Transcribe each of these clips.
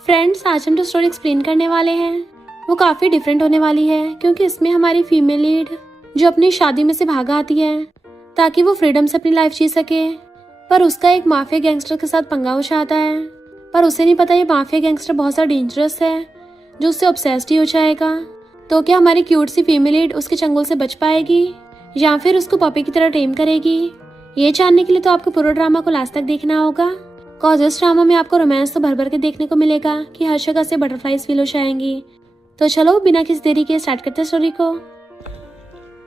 Friends, आज हम जो स्टोरी एक्सप्लेन करने वाले हैं वो काफ़ी डिफरेंट होने वाली है, क्योंकि इसमें हमारी फीमेल लीड जो अपनी शादी में से भाग आती है ताकि वो फ्रीडम से अपनी लाइफ जी सके, पर उसका एक माफिया गैंगस्टर के साथ पंगा हो जाता है। पर उसे नहीं पता ये माफिया गैंगस्टर बहुत ज़्यादा डेंजरस है, जो उससे ऑब्सेस्ड ही हो जाएगा। तो क्या हमारी क्यूट सी फीमेल लीड उसके चंगुल से बच पाएगी या फिर उसको पपी की तरह टेम करेगी? ये जानने के लिए तो आपको पूरा ड्रामा को लास्ट तक देखना होगा, कॉज इस ड्रामा में आपको रोमांस तो भर भर के देखने को मिलेगा कि हर जगह से बटरफ्लाईज फील हो जाएंगी। तो चलो बिना किसी देरी के स्टार्ट करते हैं स्टोरी को।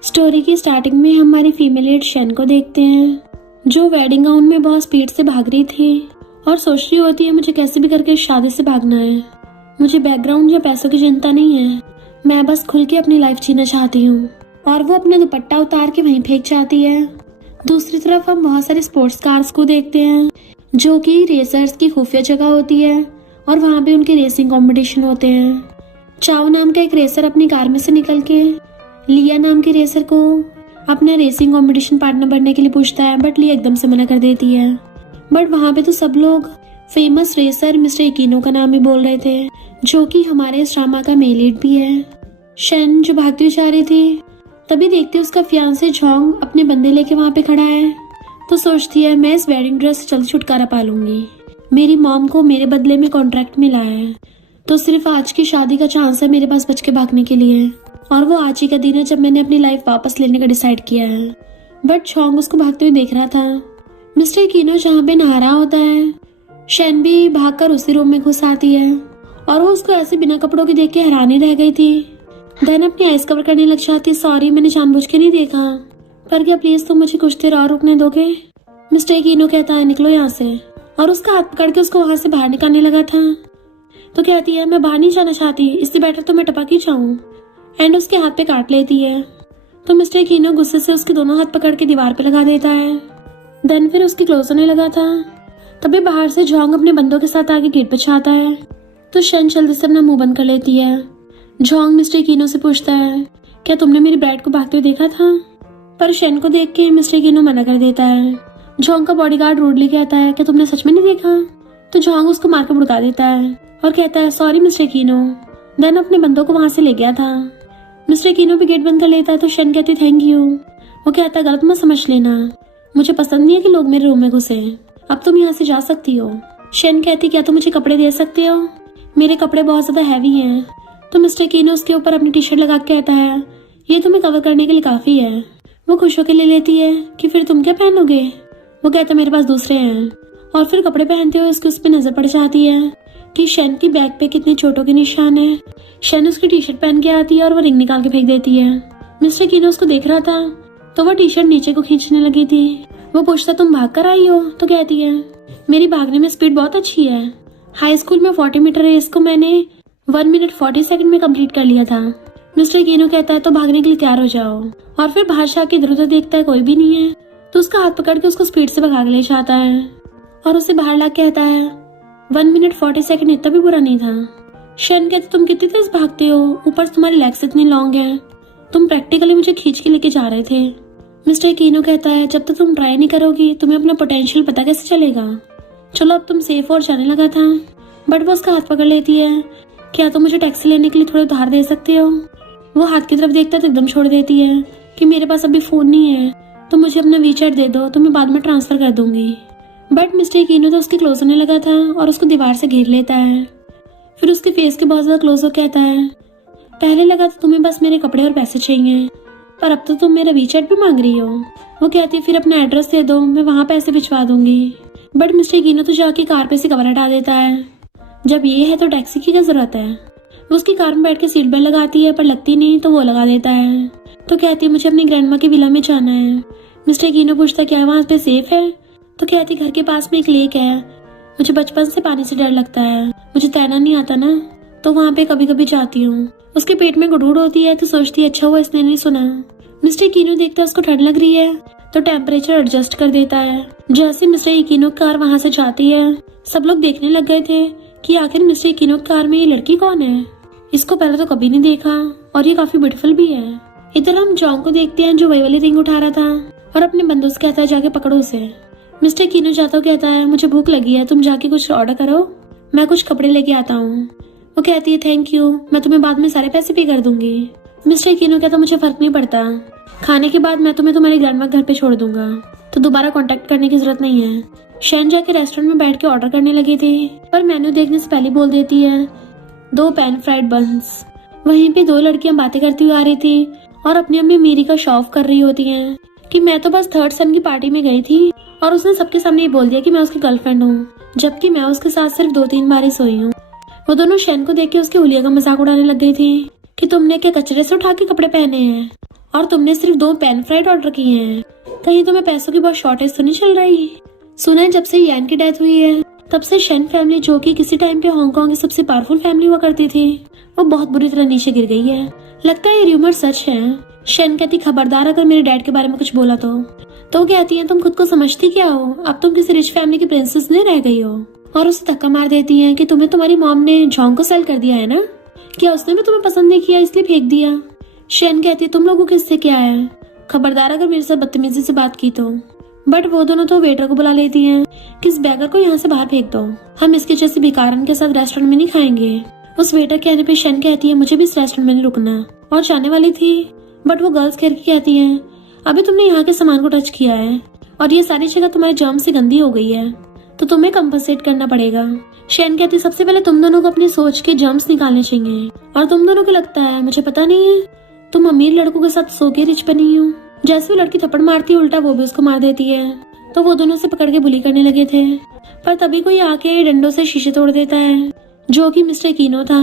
स्टोरी की स्टार्टिंग में हमारी फीमेल लीड शेन को देखते हैं, जो वेडिंग गाउन में बहुत स्पीड से भाग रही थी और सोच रही होती है मुझे कैसे भी करके इस शादी से भागना है। मुझे बैकग्राउंड या पैसों की चिंता नहीं है, मैं बस खुल के अपनी लाइफ जीना चाहती हूँ। और वो अपना दुपट्टा उतार के वहीं फेंक जाती है। दूसरी तरफ हम बहुत सारे स्पोर्ट्स कार्स को देखते हैं, जो कि रेसर्स की खुफिया जगह होती है और वहाँ पे उनके रेसिंग कंपटीशन होते हैं। चाओ नाम का एक रेसर अपनी कार में से निकल के लिया नाम के रेसर को अपना रेसिंग कंपटीशन पार्टनर बनने के लिए पूछता है, बट लिया एकदम से मना कर देती है। बट वहाँ पे तो सब लोग फेमस रेसर मिस्टर इकिनो का नाम ही बोल रहे थे, जो कि हमारे इस ड्रामा का मेल लीड भी है। शेन जो भागती जा रही थी, तभी देखते उसका फियांसे जोंग अपने बंदे लेके वहाँ पे खड़ा है। तो सोचती है मैं इस वेडिंग ड्रेस से जल्द छुटकारा पा लूंगी, मेरी मॉम को मेरे बदले में कॉन्ट्रैक्ट मिला है, तो सिर्फ आज की शादी का चांस है मेरे पास बच के भागने के लिए। और वो आज ही का दिन है जब मैंने अपनी लाइफ वापस लेने का डिसाइड किया है। बट जोंग उसको भागते हुए देख रहा था। मिस्टर इकिनो जहाँ पे नहा रहा होता है, शेन भी भागकर उसी रूम में घुस आती है और वो उसको ऐसे बिना कपड़ों के देख के हैरानी रह गई थी। देन अपनी आइस कवर करने लग जाती, सॉरी मैंने जानबूझ के नहीं देखा, पर क्या प्लीज तुम मुझे कुछ देर और रुकने दोगे? मिस्टर इकिनो कहता है निकलो यहाँ से, और उसका हाथ पकड़ के उसको वहां से बाहर निकालने लगा था। तो कहती है मैं बाहर नहीं जाना चाहती, इससे बेटर तो मैं टपक ही जाऊं, एंड उसके हाथ पे काट लेती है। तो मिस्टर इकिनो गुस्से से उसके दोनों हाथ पकड़ के दीवार पे लगा देता है। देन फिर उसकी क्लोज होने लगा था, तभी बाहर से जोंग अपने बंदों के साथ आके गेट पे छाता है। तो शेन जल्दी से अपना मुंह बंद कर लेती है। जोंग मिस्टर इकिनो से पूछता है क्या तुमने मेरी ब्राइड को भागते हुए देखा था? पर शेन को देख के मिस्टर इकिनो मना कर देता है। जोंग का बॉडीगार्ड रूडली कहता है कि तुमने सच में नहीं देखा? तो जोंग उसको मारकर भड़का देता है और कहता है सॉरी मिस्टर इकिनो। देन अपने बंदों को वहां से ले गया था। मिस्टर इकिनो भी गेट बंद कर लेता है। तो शेन कहती थैंक यू। वो कहता है गलत मत समझ लेना, मुझे पसंद नहीं है कि लोग मेरे रूम में घुसे, अब तुम यहाँ से जा सकती हो। शेन कहती क्या तुम मुझे कपड़े दे सकते हो? मेरे कपड़े बहुत ज्यादा हैवी हैं। तो मिस्टर इकिनो उसके ऊपर अपनी टी शर्ट लगा के कहता है ये तुम्हें कवर करने के लिए काफी है। वो खुश होकर ले लेती है कि फिर तुम क्या पहनोगे? वो कहता मेरे पास दूसरे हैं। और फिर कपड़े पहनते हुए उसकी उस पर नजर पड़ जाती है कि शेन की बैक पे कितने चोटों के निशान है। शेन उसकी टी शर्ट पहन के आती है और वो रिंग निकाल के फेंक देती है। मिस्टर इकिनो उसको देख रहा था, तो वो टी शर्ट नीचे को खींचने लगी थी। वो पूछता तुम भाग कर आई हो? तो कहती है मेरी भागने में स्पीड बहुत अच्छी है, हाई स्कूल में 40 मीटर रेस को मैंने 1 मिनट 40 सेकंड में कंप्लीट कर लिया था। मिस्टर इकिनो कहता है तो भागने के लिए तैयार हो जाओ। और फिर बाहर से आके इधर उधर देखता है कोई भी नहीं है, तो उसका हाथ पकड़ के उसको स्पीड से भगा के ले जाता है और उसे बाहर ला कहता है 1 मिनट 40 सेकंड इतना भी बुरा नहीं था। शेन कहते तुम कितनी तेज भागते हो, ऊपर तुम्हारी लेग्स इतनी लॉन्ग है, तुम प्रैक्टिकली मुझे खींच के लेके जा रहे थे। मिस्टर इकिनो कहता है जब तक तुम ट्राई नहीं करोगी तुम्हें अपना पोटेंशियल पता कैसे चलेगा? चलो अब तुम सेफ और जाने लगा था। बट वो उसका हाथ पकड़ लेती है, क्या तुम मुझे टैक्सी लेने के लिए थोड़े उधार दे सकते हो? वो हाथ की तरफ देखता तो एकदम छोड़ देती है कि मेरे पास अभी फोन नहीं है, तो मुझे अपना वीचैट दे दो तो मैं बाद में ट्रांसफर कर दूंगी। बट मिस्टर इकिनो तो उसके क्लोज होने लगा था और उसको दीवार से घेर लेता है। फिर उसके फेस के बहुत ज्यादा क्लोज हो कहता है पहले लगा था तुम्हें बस मेरे कपड़े और पैसे चाहिए, पर अब तो तुम मेरा वीचैट भी मांग रही हो। वो कहती है फिर अपना एड्रेस दे दो, मैं वहां पैसे भिजवा दूंगी। बट मिस्टर इकिनो तो जाके कार पे से कवर हटा देता है। जब ये है तो टैक्सी की क्या जरूरत है? वो उसकी कार में बैठ के सीट बेल्ट लगाती है, पर लगती नहीं तो वो लगा देता है। तो कहती है मुझे अपनी ग्रैंडमा की विला में जाना है। मिस्टर इकिनो पूछता क्या वहाँ पे सेफ है? तो कहती घर के पास में एक लेक है, मुझे बचपन से पानी से डर लगता है, मुझे तैरना नहीं आता ना, तो वहाँ पे कभी कभी जाती हूँ। उसके पेट में गुड़गुड़ होती है तो सोचती है अच्छा हुआ इसने नहीं सुना। मिस्टर इकिनो देखता है उसको ठंड लग रही है तो टेम्परेचर एडजस्ट कर देता है। जैसे मिस्टर इकिनो की कार वहाँ से जाती है, सब लोग देखने लग गए थे कि आखिर मिस्टर इकिनो की कार में ये लड़की कौन है, इसको पहले तो कभी नहीं देखा और ये काफी ब्यूटीफुल भी है। इधर हम जोंग को देखते हैं जो वही वाली रिंग उठा रहा था और अपने बंदों से कहता है जाके पकड़ो उसे। मिस्टर इकिनो जाता कहता है मुझे भूख लगी है, तुम जाके कुछ ऑर्डर करो, मैं कुछ कपड़े लेके आता हूँ। वो कहती है थैंक यू, मैं तुम्हें बाद में सारे पैसे पे कर दूंगी। मिस्टर कीनो कहता मुझे फर्क नहीं पड़ता, खाने के बाद मैं तुम्हें तुम्हारी ग्रैंडमा घर पे छोड़ दूंगा, तो दोबारा कांटेक्ट करने की जरूरत नहीं है। शैन जाके रेस्टोरेंट में बैठ के ऑर्डर करने लगी थी, पर मेन्यू देखने से पहले बोल देती है 2 पैन फ्राइड बन्स। वहीं पे 2 लड़कियां बातें करती हुई आ रही थी और अपनी अम्मी मीरी का शो ऑफ कर रही होती हैं कि मैं तो बस 3rd सन की पार्टी में गई थी और उसने सबके सामने ये बोल दिया कि मैं उसकी गर्लफ्रेंड हूँ, जबकि मैं उसके साथ सिर्फ 2-3 बार ही सोई हूँ। वो दोनों शैन को देख के उसके हुलिया का मजाक उड़ाने लग गई थी कि तुमने क्या कचरे से उठा के कपड़े पहने हैं और तुमने सिर्फ 2 पैन फ्राइड ऑर्डर किए हैं, कहीं तुम्हें पैसों की बहुत शॉर्टेज तो नहीं चल रही। सुना है जब से यान की डेथ हुई है तब से शैन फैमिली, जो कि किसी टाइम पे हांगकांग की सबसे पावरफुल फैमिली हुआ करती थी, वो बहुत बुरी तरह नीचे गिर गई है। लगता है ये र्यूमर सच है। शैन कहती खबरदार अगर मेरे डैड के बारे में कुछ बोला तो कहती है तुम खुद को समझती क्या हो, अब तुम किसी रिच फैमिली की प्रिंसेस नहीं रह गई हो। और उसे धक्का मार देती है कि तुम्हें तुम्हारी मॉम ने जॉन्ग को सेल कर दिया है ना, क्या उसने भी तुम्हें पसंद नहीं किया इसलिए फेंक दिया। शैन कहती है तुम लोगों को इससे क्या है, खबरदार अगर मेरे साथ बदतमीजी से बात की तो। बट वो दोनों तो वेटर को बुला लेती हैं कि इस बैगर को यहाँ से बाहर फेंक दो, हम इसके जैसे भिखारन के साथ रेस्टोरेंट में नहीं खाएंगे। उस वेटर के आने पे शैन कहती है मुझे भी इस रेस्टोरेंट में नहीं रुकना, और जाने वाली थी बट वो गर्ल्स कह के कहती है अभी तुमने यहाँ के सामान को टच किया है और ये सारी जगह तुम्हारे जर्म से गंदी हो गई है, तो तुम्हें कंपनसेट करना पड़ेगा। शैन कहती सबसे पहले तुम दोनों को अपनी सोच के जर्म्स निकालने चाहिए, और तुम दोनों को लगता है मुझे पता नहीं है, तुम अमीर लड़कों के साथ सो के रिच बनी हो। जैसे वो लड़की थप्पड़ मारती है उल्टा वो भी उसको मार देती है, तो वो दोनों से पकड़ के बुली करने लगे थे, पर तभी कोई आके डंडों से शीशे तोड़ देता है, जो कि मिस्टर कीनो था,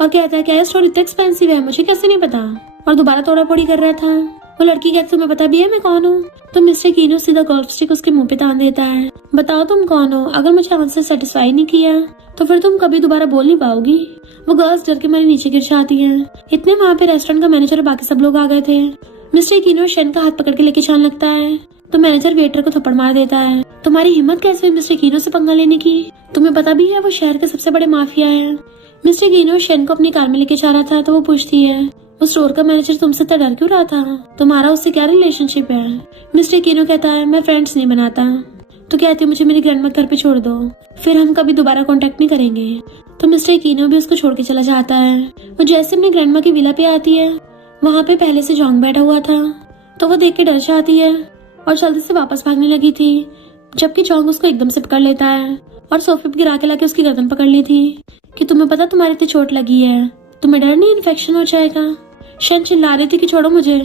और कहता है क्या स्टोर इतना एक्सपेंसिव है, मुझे कैसे नहीं पता, और दोबारा तोड़ा फोड़ी कर रहा था। वो लड़की कहती तुम्हें पता भी है मैं कौन हूँ, तो मिस्टर कीनो सीधा गोल्फ स्टिक उसके मुंह पे तान देता है, बताओ तुम कौन हो, अगर मुझे आंसर सेटिस्फाई नहीं किया तो फिर तुम कभी दोबारा बोल नहीं पाओगी। वो गर्ल्स डर के मारे नीचे गिर जाती हैं। इतने वहाँ पे रेस्टोरेंट का मैनेजर और बाकी सब लोग आ गए थे। मिस्टर कीनो शैन का हाथ पकड़ के लेके जाने लगता है, तो मैनेजर वेटर को थप्पड़ मार देता है, तुम्हारी हिम्मत कैसे हुई मिस्टर कीनो से पंगा लेने की, तुम्हें पता भी है वो शहर के सबसे बड़े माफिया है। मिस्टर कीनो शैन को अपनी कार में लेके जा रहा था, तो वो पूछती है उस स्टोर का मैनेजर तुमसे इतना डर क्यों रहा था, तुम्हारा उससे क्या रिलेशनशिप है। मिस्टर कीनो कहता है मैं फ्रेंड्स नहीं बनाता, तो कहती मुझे मेरी ग्रैंडमा घर पे छोड़ दो, फिर हम कभी दोबारा कांटेक्ट नहीं करेंगे। तो मिस्टर कीनो भी उसको छोड़ के चला जाता है। वो जैसे अपनी ग्रैंडमा की विला पे आती है, वहाँ पे पहले से जॉन्ग बैठा हुआ था, तो वो देख के डर जाती है और जल्दी से वापस भागने लगी थी, जबकि जॉन्ग उसको एकदम से पकड़ लेता है और सोफे पे गिरा के लाके उसकी गर्दन पकड़ ली थी कि तुम्हें पता तुम्हारे इतनी चोट लगी है, तुम्हें डर नहीं इन्फेक्शन हो जाएगा। शैन चिल्ला रही थी कि छोड़ो मुझे,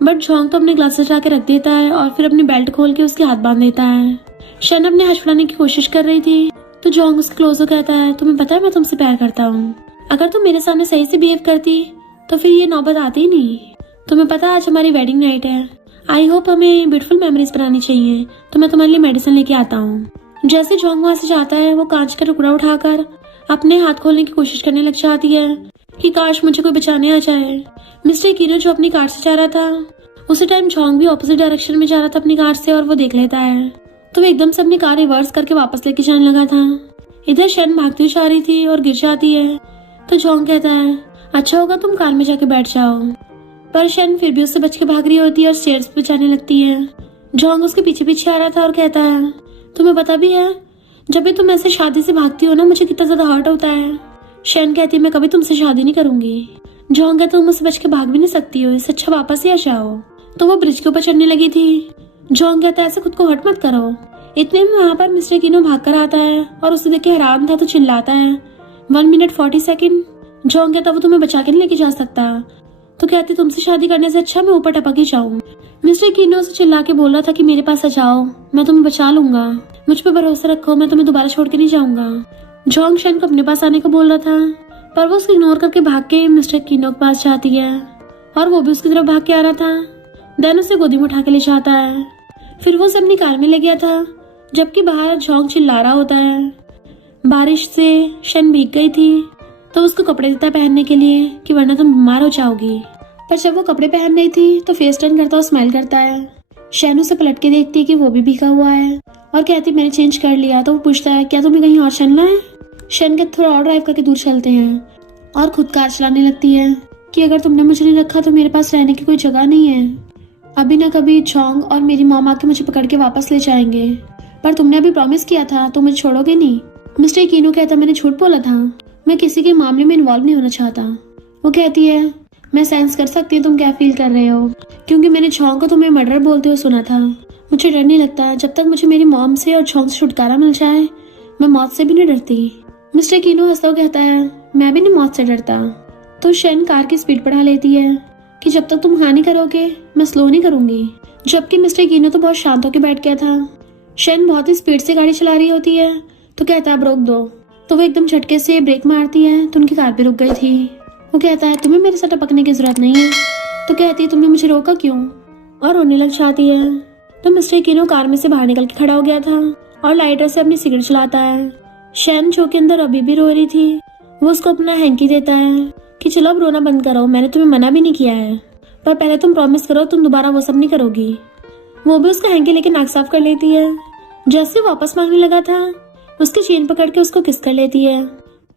बट जॉन्ग तो अपने ग्लासेस ला के रख देता है और फिर अपनी बेल्ट खोल के उसके हाथ बांध देता है। शैन अपने हाथ छुड़ाने की कोशिश कर रही थी, तो जॉन्ग उसके क्लोज हो कहता है तुम्हें पता है मैं तुमसे प्यार करता हूँ, अगर तुम मेरे सामने सही से बिहेव करती तो फिर ये नौबत आती ही नहीं। तुम्हें पता है आज हमारी वेडिंग नाइट है, आई होप हमें ब्यूटीफुल मेमोरीज बनानी चाहिए, तो मैं तुम्हारे लिए मेडिसिन लेके आता हूँ। जैसे जॉन्ग वहाँ से जाता है, वो कांच का टुकड़ा उठाकर अपने हाथ खोलने की कोशिश करने लग जाती है कि काश मुझे कोई बचाने आ जाए। मिस्टर कीनो जो अपनी कार से जा रहा था, उसी टाइम जॉन्ग भी ऑपोजिट डायरेक्शन में जा रहा था अपनी कार से, और वो देख लेता है, तो वो एकदम से अपनी कार रिवर्स करके वापस लेके जाने लगा था। इधर शैन भागती हुई जा रही थी और गिर जाती है, तो जॉन्ग कहता है अच्छा होगा तुम कार में जाके बैठ जाओ, पर शैन फिर भी उससे बच के भाग रही होती है और स्टेयर्स पे जाने लगती है। जॉन्ग उसके पीछे पीछे आ रहा था और कहता है तुम्हें पता भी है जब भी तुम ऐसे शादी से भागती हो ना, मुझे कितना ज्यादा हर्ट होता है। शैन कहती है मैं कभी तुमसे शादी नहीं करूंगी। जॉन्ग कहता तुम मुझसे बच के भाग भी नहीं सकती हो, इससे अच्छा वापस ही आ जाओ। तो वो ब्रिज के ऊपर चढ़ने लगी थी। जॉन्ग कहता है ऐसे खुद को हर्ट मत करो। इतने में वहाँ पर मिस्टर कीनो भाग कर आता है और उसे देख के हैरान था, तो चिल्लाता है 1 मिनट 40 सेकेंड। जॉन्ग कहता वो तुम्हें बचा के नहीं लेके जा सकता, तो कहती तुमसे शादी करने से अच्छा मैं ऊपर टपक ही जाऊँ। मिस्टर कीनो से चिल्ला के बोल रहा था कि मेरे पास आ जाओ, मैं तुम्हें बचा लूंगा, मुझ पे भरोसा रखो, मैं तुम्हें दोबारा छोड़ के नहीं जाऊंगा। जॉन्ग शैन को अपने पास आने को बोल रहा था, पर वो उसको इग्नोर करके भाग के मिस्टर कीनो के पास जाती है और वो भी उसकी तरफ भाग के आ रहा था। देन उसे गोदी में उठा के ले जाता है। फिर वो उसे अपनी कार में ले गया था, जबकि बाहर जॉन्ग चिल्ला रहा होता है। बारिश से शैन भीग गई थी, तो उसको कपड़े देता है पहनने के लिए कि वरना तुम बीमार हो जाओगी। पर जब वो कपड़े पहन रही थी तो फेस टर्न करता और स्माइल करता है। शैन उसे पलट के देखती है कि वो भी भीगा हुआ है और कहती मैंने चेंज कर लिया। तो वो पूछता है क्या तुम्हें कहीं और चलना है। शैन के थोड़ा और ड्राइव करके दूर चलते हैं और खुद कार चलाने लगती है कि अगर तुमने मुझे नहीं रखा तो मेरे पास रहने की कोई जगह नहीं है। अभी न कभी जॉन्ग और मेरी मॉम आके मुझे पकड़ के वापस ले जाएंगे, पर तुमने अभी प्रॉमिस किया था तो मुझे छोड़ोगे नहीं। मिस्टर कीनो कहता मैंने झूठ बोला था, मैं किसी के मामले में इन्वॉल्व नहीं होना चाहता। वो कहती है मैं सेंस कर सकती हूँ तुम क्या फील कर रहे हो, क्योंकि मैंने झोंक को तुम्हें मर्डर बोलते हुए सुना था। मुझे डर नहीं लगता, जब तक मुझे मेरी मॉम से और झोंक से छुटकारा मिल जाए मैं मौत से भी नहीं डरती। मिस्टर कीनो हंसता हुआ कहता है मैं भी नहीं मौत से डरता। तो शेन कार की स्पीड बढ़ा लेती है कि जब तक तुम हाँ नहीं करोगे मैं स्लो नहीं करूंगी, जबकि मिस्टर कीनो तो बहुत शांत होकर बैठ गया था। शेन बहुत ही स्पीड से गाड़ी चला रही होती है तो कहता है अब रोक दो, तो वो एकदम झटके से ब्रेक मारती है तो उनकी कार भी रुक गई थी। वो कहता है तुम्हें मेरे साथ टपकने की जरूरत नहीं है। तो कहती है तुमने मुझे रोका क्यों, और रोने लग जाती है। तो मिस्टर कीनो कार में से बाहर निकल के खड़ा हो गया था और लाइटर से अपनी सिगरेट चलाता है। शेन जो के अंदर अभी भी रो रही थी वो उसको अपना हैंकी देता है कि चलो अब रोना बंद करो, मैंने तुम्हें मना भी नहीं किया है, पर पहले तुम प्रॉमिस करो तुम दोबारा वो सब नहीं करोगी। वो भी उसका हैंकी लेके नाक साफ कर लेती है। जैसे वापस मांगने लगा था उसकी चेन पकड़ के उसको किस कर लेती है।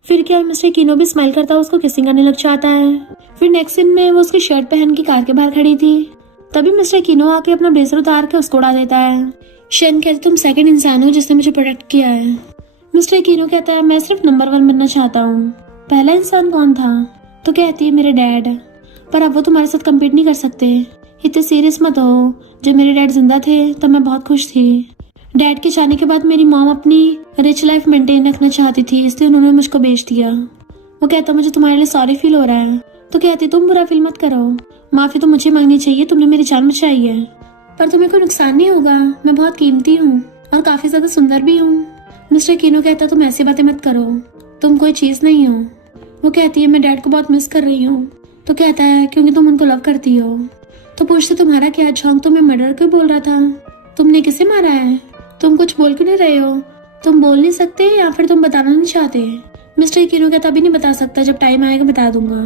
फिर क्या मिस्टर कीनो भी स्माइल करता उसको किसिंग करने लग जाता है। फिर नेक्स्ट सीन में वो उसकी शर्ट पहन के कार के बाहर खड़ी थी, तभी मिस्टर कीनो आके अपना ब्लेजर उतार के उसको उड़ा देता है। शेन कहते तुम सेकंड इंसान हो जिसने मुझे प्रोटेक्ट किया है। मिस्टर कीनो कहता है मैं सिर्फ नंबर 1 बनना चाहता हूँ। पहला इंसान कौन था? तो कहती है मेरे डैड, पर अब वो तुम्हारे साथ कम्पीट नहीं कर सकते। इतने सीरियस मत हो, जब मेरे डैड जिंदा थे तब मैं बहुत खुश थी। डैड के जाने के बाद मेरी मॉम अपनी रिच लाइफ मेंटेन रखना चाहती थी, इसलिए उन्होंने मुझको बेच दिया। वो कहता मुझे तुम्हारे लिए सॉरी फील हो रहा है। तो कहती तुम बुरा फील मत करो, माफी तो मुझे मांगनी चाहिए, तुमने मेरी जान बचाई है, पर तुम्हें कोई नुकसान नहीं होगा, मैं बहुत कीमती हूँ और काफी ज्यादा सुंदर भी हूँ। मिस्टर कीनो कहता तुम ऐसी बातें मत करो, तुम कोई चीज नहीं हो। वो कहती है मैं डैड को बहुत मिस कर रही हूँ। तो कहता है क्योंकि तुम उनको लव करती हो। तो पूछते तुम्हारा क्या, झोंक तुम्हें मर्डर क्यों बोल रहा था, तुमने किसे मारा है, तुम कुछ बोल क्यों नहीं रहे हो, तुम बोल नहीं सकते या फिर तुम बताना नहीं चाहते। मिस्टर कीनो कहता अभी नहीं बता सकता, जब टाइम आएगा बता दूंगा।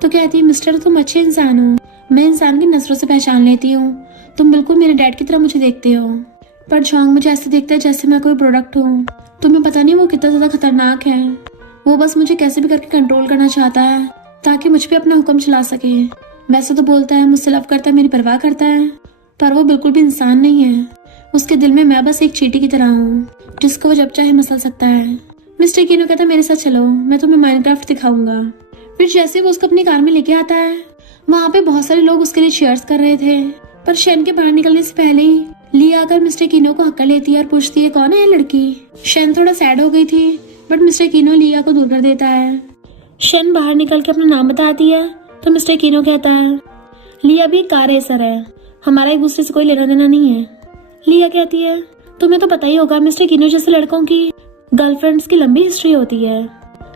तो कहती है मिस्टर तुम अच्छे इंसान हो, मैं इंसान की नजरों से पहचान लेती हूँ, तुम बिल्कुल मेरे डैड की तरह मुझे देखते हो, पर झोंक मुझे ऐसे देखता है जैसे मैं कोई प्रोडक्ट हूँ। तुम्हें पता नहीं वो कितना ज्यादा खतरनाक है, वो बस मुझे कैसे भी करके कंट्रोल करना चाहता है ताकि मुझ पे अपना हुक्म चला सके। वैसे तो बोलता है मुझसे लव करता है, मेरी परवाह करता है, पर वो बिल्कुल भी इंसान नहीं है। उसके दिल में मैं बस एक चींटी की तरह हूँ जिसको वो जब चाहे मसल सकता है। मिस्टर कीनो कहता है मेरे साथ चलो, मैं तुम्हें माइनक्राफ्ट दिखाऊंगा। फिर जैसे वो उसको अपनी कार में लेके आता है वहाँ पे बहुत सारे लोग उसके लिए चीयर्स कर रहे थे, पर शेन के बाहर निकलने से पहले ही लिया आकर मिस्टर कीनो को हक्का लेती है और पूछती है कौन है ये लड़की। शेन थोड़ा सैड हो गई थी, बट मिस्टर कीनो लिया को दूर कर देता है। शेन बाहर निकल के अपना नाम बताती है तो मिस्टर कीनो कहता है लिया भी एक कार रेसर है, हमारा एक दूसरे से कोई लेना देना नहीं है। लिया कहती है तुम्हें तो पता ही होगा मिस्टर कीनो जैसे लड़कों की गर्लफ्रेंड्स की लंबी हिस्ट्री होती है।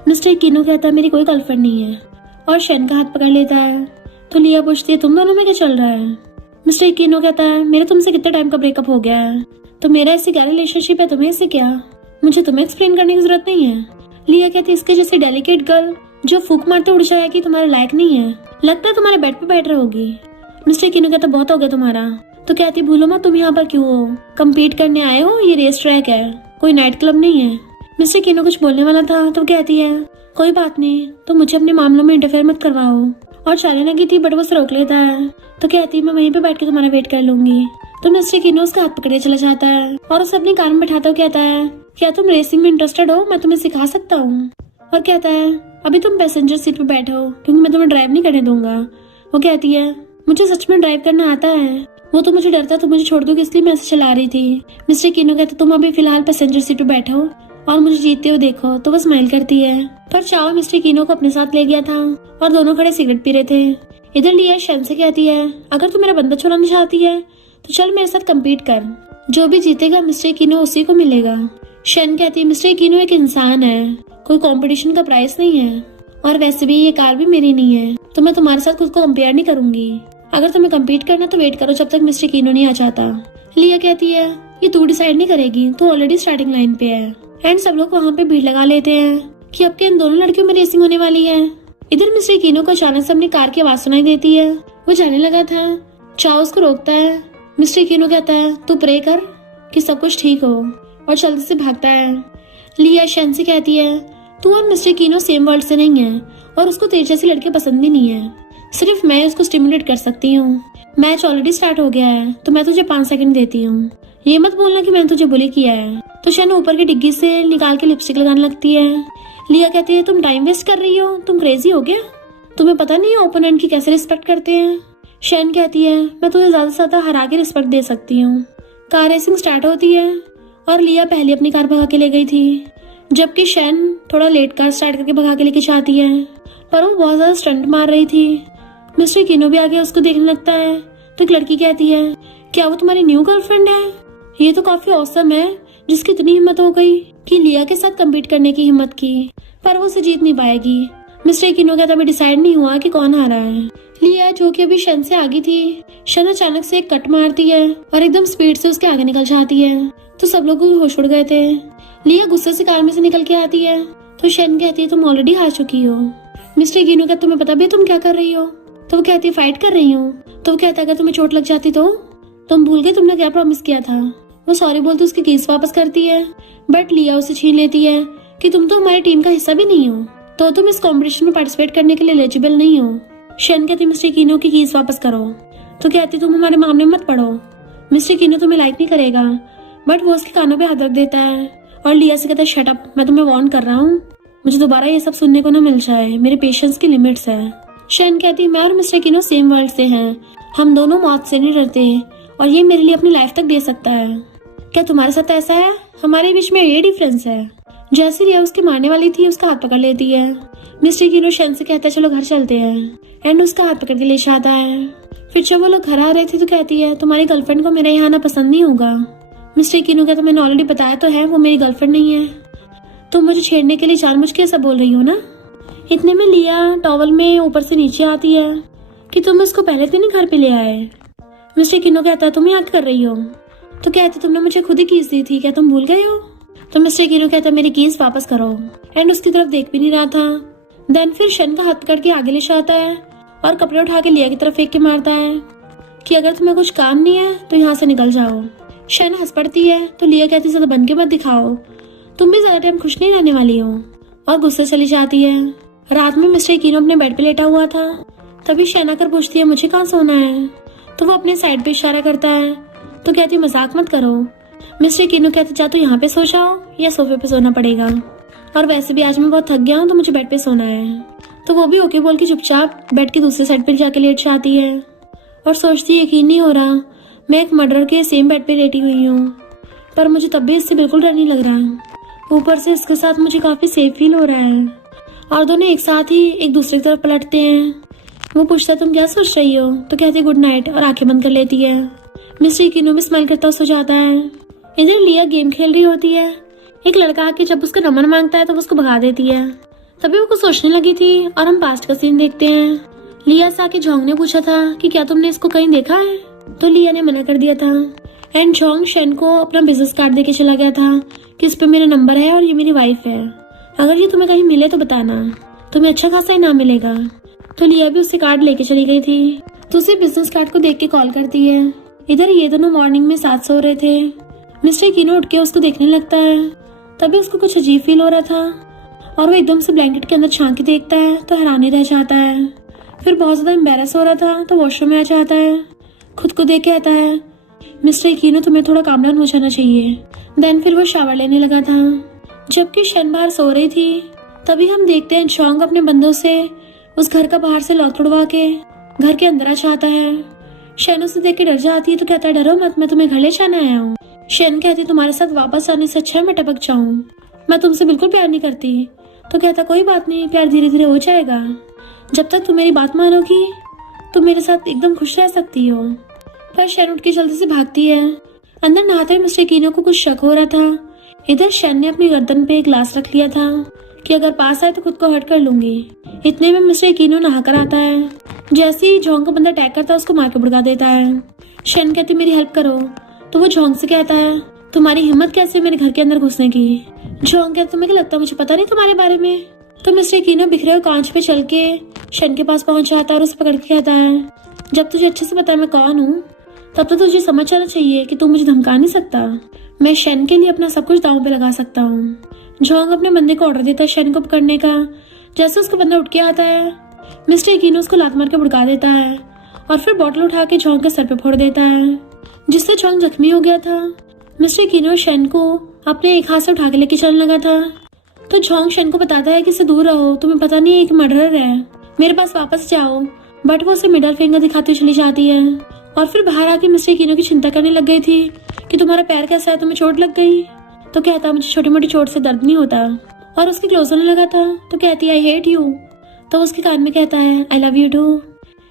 मिस्टर कीनो कहता है मेरी कोई गर्लफ्रेंड नहीं है, और शेन का हाथ पकड़ लेता है। तो लिया पूछती है तुम दोनों में क्या चल रहा है। मिस्टर कीनो कहता है मेरे तुमसे कितने टाइम का ब्रेकअप हो गया है, तो मेरा इससे क्या रिलेशनशिप है, तुम्हें इससे क्या, मुझे तुम्हें एक्सप्लेन करने की जरूरत नहीं है। लिया कहती है इसके जैसे डेलिकेट गर्ल जो फूक मारते उड़ जाएगी तुम्हारे लायक नहीं है, लगता है तुम्हारे बेड पे बैठ रहोगी। मिस्टर कीनो कहता बहुत हो गया तुम्हारा। तो कहती भूलो मत तुम यहाँ पर क्यों हो, कम्पीट करने आए हो, ये रेस ट्रैक है, कोई नाइट क्लब नहीं है। मिस्टर कीनो कुछ बोलने वाला था तो कहती है कोई बात नहीं, तो मुझे अपने मामलों में इंटरफेयर मत करवाओ, और चलने लगी थी बट वो रोक लेता है। तो कहती है मैं वहीं पे बैठ के तुम्हारा वेट कर लूंगी। तो मिस्टर कीनो उसका हाथ पकड़े चला जाता है और उसे अपनी कार में बैठाता हुआ कहता है क्या तुम रेसिंग में इंटरेस्टेड हो, मैं तुम्हें सिखा सकता हूँ। और कहता है अभी तुम पैसेंजर सीट पे बैठो क्योंकि मैं तुम्हें ड्राइव नहीं करने दूंगा। वो कहती है मुझे सच में ड्राइव करना आता है, वो तो मुझे डरता तो मुझे छोड़ दो इसलिए मैं ऐसे चला रही थी। मिस्टर कीनो कहता तुम अभी फिलहाल पैसेंजर सीट पे बैठो और मुझे जीतते हुए देखो। तो वो स्माइल करती है, पर चाओ मिस्टर कीनो को अपने साथ ले गया था और दोनों खड़े सिगरेट पी रहे थे। इधर लिया शेन से कहती है अगर तू मेरा बंदा छुड़ाना चाहती है तो चल मेरे साथ कम्पीट कर, जो भी जीतेगा मिस्टर कीनो उसी को मिलेगा। शेन कहती है मिस्टर कीनो एक इंसान है, कोई कंपटीशन का प्राइस नहीं है, और वैसे भी ये कार भी मेरी नहीं है, तो मैं तुम्हारे साथ खुद को कंपेयर नहीं करूंगी। अगर तुम्हें कम्पीट करना तो वेट करो जब तक मिस्टर कीनो नहीं आ जाता। लिया कहती है ये तू डिसाइड नहीं करेगी, तू ऑलरेडी स्टार्टिंग लाइन पे है। एंड सब लोग वहाँ पे भीड़ लगा लेते हैं कि अब के इन दोनों लड़कियों में रेसिंग होने वाली है। इधर मिस्टर कीनो को अचानक से अपनी कार की आवाज सुनाई देती है, वो जाने लगा था। चाओ उसको रोकता है। मिस्टर कीनो कहता है तू प्रे कर कि सब कुछ ठीक हो, और जल्दी से भागता है। लिया शेन से कहती है तू और मिस्टर कीनो सेम वर्ल्ड से नहीं है, और उसको तेरे जैसी लड़के पसंद भी नहीं है, सिर्फ मैं उसको स्टिमुलेट कर सकती हूँ। मैच ऑलरेडी स्टार्ट हो गया है तो मैं तुझे 5 सेकंड देती हूँ, ये मत बोलना कि मैंने तुझे बुली किया है। तो शन ऊपर की डिग्गी से निकाल के लिपस्टिक लगाने लगती है। लिया कहती है तुम टाइम वेस्ट कर रही हो, तुम क्रेजी हो क्या? तुम्हें पता नहीं ओपोनेंट की कैसे रिस्पेक्ट करते हैं? शन कहती है मैं तुझे ज्यादा से ज्यादा हरा के रिस्पेक्ट दे सकती हूँ। कार रेसिंग स्टार्ट होती है और लिया पहले अपनी कार भगा के ले गई थी, जबकि शन थोड़ा लेट कार स्टार्ट करके भगा के लेके जाती है, पर वो बहुत ज्यादा स्टंट मार रही थी। मिस्टर किनो भी आगे उसको देखने लगता है तो एक लड़की कहती है क्या वो तुम्हारी न्यू गर्लफ्रेंड है? ये तो काफी औसम है, जिसकी इतनी हिम्मत हो गई कि लिया के साथ कम्पीट करने की हिम्मत की, पर वो उसे जीत नहीं पाएगी। मिस्टर किनो कहता अभी डिसाइड नहीं हुआ कि कौन हारा है। लिया जो कि अभी शन से आगे थी, शन अचानक से एक कट मारती है और एकदम स्पीड से उसके आगे निकल जाती है, तो सब लोग होश उड़ गए थे। लिया गुस्से से कार में से निकल के आती है तो शन कहती है तुम ऑलरेडी हार चुकी हो। मिस्टर किनो कहता तुम्हें पता भी है तुम क्या कर रही हो? तो वो कहती है फाइट कर रही हूँ। तो वो कहता अगर तुम्हें चोट लग जाती तो? तुम भूल गए तुमने क्या प्रॉमिस किया था? वो सॉरी बोलते उसकी कीज वापस करती है, बट लिया उसे छीन लेती है कि तुम तो हमारी टीम का हिस्सा भी नहीं हो, तो तुम इस कॉम्पिटिशन में पार्टिसिपेट करने के लिए एलिजिबल नहीं हो। शन कहती मिस्टर किनो की कीज वापस करो। तो कहती तुम हमारे मामले में मत पड़ो, मिस्टर किनो तुम्हें लाइक नहीं करेगा, बट वो उसके कानों पे हाथ रख देता है और लिया से कहता है शट अप, मैं तुम्हें वार्न कर रहा हूँ, मुझे दोबारा ये सब सुनने को ना मिल जाए, मेरे पेशेंस की लिमिट्स है। शन कहती मैं और मिस्टर किनो सेम वर्ल्ड से हैं, हम दोनों मौत से नहीं डरते और ये मेरे लिए अपनी लाइफ तक दे सकता है। क्या तुम्हारे साथ ऐसा है? हमारे बीच में ये डिफरेंस है। जैसे लिया उसके मारने वाली थी उसका हाथ पकड़ लेती है। मिस्टर किनो शन से कहता है चलो घर चलते हैं, एंड उसका हाथ पकड़ के ले जाता है। फिर जब वो लोग घर आ रहे थे तो कहती है तुम्हारी गर्लफ्रेंड को मेरे यहाँ आना पसंद नहीं होगा। मिस्टर किनो कहता मैंने ऑलरेडी बताया तो है वो मेरी गर्लफ्रेंड नहीं है, तुम मुझे छेड़ने के लिए जानबूझ के ऐसा बोल रही हो ना। इतने में लिया टॉवल में ऊपर से नीचे आती है कि तुम इसको पहले दिन ही घर पे ले आए। मिस्टर किनो कहता है तुम यहाँ कर रही हो? तो कहती तुमने मुझे खुद ही कीज दी थी, क्या तुम भूल गए हो? तो मिस्टर किनो कहता मेरी कीज वापस करो, एंड उसकी तरफ देख भी नहीं रहा था। देन फिर शन का हाथ पकड़ के आगे ले जाता है और कपड़े उठा के लिया की तरफ फेंक के मारता है कि अगर तुम्हें कुछ काम नहीं है तो यहाँ से निकल जाओ। शन हंस पड़ती है तो लिया कहती ज्यादा बन के मत दिखाओ, तुम भी ज्यादा टाइम खुश नहीं रहने वाली हो, और गुस्से चली जाती है। रात में मिस्टर किनो अपने बेड पे लेटा हुआ था, तभी शन आकर पूछती है मुझे कहाँ सोना है? तो वो अपने साइड पे इशारा करता है तो कहती मजाक मत करो। मिस्टर किनो कहते जा तो यहाँ पे सो जाओ या सोफे पे सोना पड़ेगा, और वैसे भी आज मैं बहुत थक गया हूँ तो मुझे बेड पे सोना है। तो वो भी ओके बोल के चुपचाप बेड की दूसरी साइड पे जाके लेट जाती है और सोचती यकीन नहीं हो रहा मैं एक मर्डर के सेम बेड पे लेटी हुई हूँ, पर मुझे तब भी इससे बिल्कुल डर नहीं लग रहा। ऊपर से इसके साथ मुझे काफी सेफ फील हो रहा है। और दोनों एक साथ ही एक दूसरे की तरफ पलटते हैं। वो पूछता है तुम क्या सोच रही हो? तो कहती है गुड नाइट और आंखें बंद कर लेती है। मिस्टर किनो भी स्माइल करता सो जाता है। इधर लिया गेम खेल रही होती है। एक लड़का आके जब उसका नंबर मांगता है तो वो उसको भगा देती है। तभी वो कुछ सोचने लगी थी और हम पास्ट का सीन देखते हैं। लिया से आके जोंग ने पूछा था कि क्या तुमने इसको कहीं देखा है? तो लिया ने मना कर दिया था, एंड जोंग शन को अपना बिजनेस कार्ड देके चला गया था कि इस पे मेरा नंबर है और ये मेरी वाइफ है, अगर ये तुम्हें कहीं मिले तो बताना, तुम्हें अच्छा खासा इनाम मिलेगा। तो लिया भी उससे कार्ड लेके चली गई थी, तो उसे बिजनेस कार्ड को देख के कॉल करती है। इधर ये दोनों मॉर्निंग में साथ सो रहे थे। मिस्टर किनो उठ के उसको देखने लगता है, तभी उसको कुछ अजीब फील हो रहा था और वो एकदम से ब्लैंकेट के अंदर झांक के देखता है तो हैरान ही रह जाता है। फिर बहुत ज्यादा एम्बेरस हो रहा था तो वॉशरूम में आ जाता है, खुद को देख के आता है मिस्टर किनो तुम्हें थोड़ा काम डाउन हो जाना चाहिए। देन फिर वो शावर लेने लगा था। जबकि शन बाहर सो रही थी, तभी हम देखते हैं जोंग अपने बंदों से उस घर का बाहर से लॉक तोड़वा के घर के अंदर आ जाता है। शन उसे देख के डर जाती है तो कहता है डरो मत, मैं तुम्हें घर ले जाने आया हूँ। शन कहती तुम्हारे साथ वापस आने से अच्छा है मैं टपक जाऊं, मैं तुमसे बिल्कुल प्यार नहीं करती। तो कहता कोई बात नहीं, प्यार धीरे धीरे हो जाएगा, जब तक तुम मेरी बात मानोगी तुम मेरे साथ एकदम खुश रह सकती हो। पर शन उठ के जल्दी से भागती है। अंदर नहाते हुए मिस्टर किनो को कुछ शक हो रहा था। इधर शन ने अपनी गर्दन पे एक ग्लास रख लिया था कि अगर पास आए तो खुद को हर्ट कर लूंगी। इतने में मिस्टर किनो नहाकर आता है। जैसे ही जोंग का बंदा अटैक करता है उसको मार के भड़का देता है। शन कहती मेरी हेल्प करो, तो वो जोंग से कहता है तुम्हारी हिम्मत कैसे मेरे घर के अंदर घुसने की? जोंग कहता तुम्हें क्या लगता है मुझे पता नहीं तुम्हारे बारे में? तो मिस्टर किनो बिखरे हुए कांच पे चल के शन के पास पहुंच जाता है और उसे पकड़ के कहता है जब तुझे अच्छे से पता है मैं कौन हूँ तब तो तुझे समझ जाना चाहिए कि तू मुझे धमका नहीं सकता। मैं शन के लिए अपना सब कुछ दांव पे लगा सकता हूँ। जोंग अपने बंदे को ऑर्डर देता है शन को पकड़ने का। जैसे उसका बंदा उठ के आता है, मिस्टर किनो उसको लात मार के भड़का देता है और फिर बॉटल उठा के जोंग के सर पे फोड़ देता है, जिससे जोंग जख्मी हो गया था। मिस्टर किनो शेन को अपने एक हाथ से उठा के लेके चलने लगा था तो झोंग शेन को बताता है कि इससे दूर रहो, तुम्हें पता नहीं है एक मर्डरर है, मेरे पास वापस जाओ। बट वो उसे मिडल फिंगर दिखाती हुई चली जाती है और फिर बाहर आके मिस्टर किनो की चिंता करने लग गई थी कि तुम्हारा पैर कैसा है, तुम्हें चोट लग गई? तो कहता मुझे छोटी मोटी चोट से दर्द नहीं होता। और उसकी क्लोज होने लगा था तो कहती आई हेट यू। तो उसके कान में कहता है I love you too.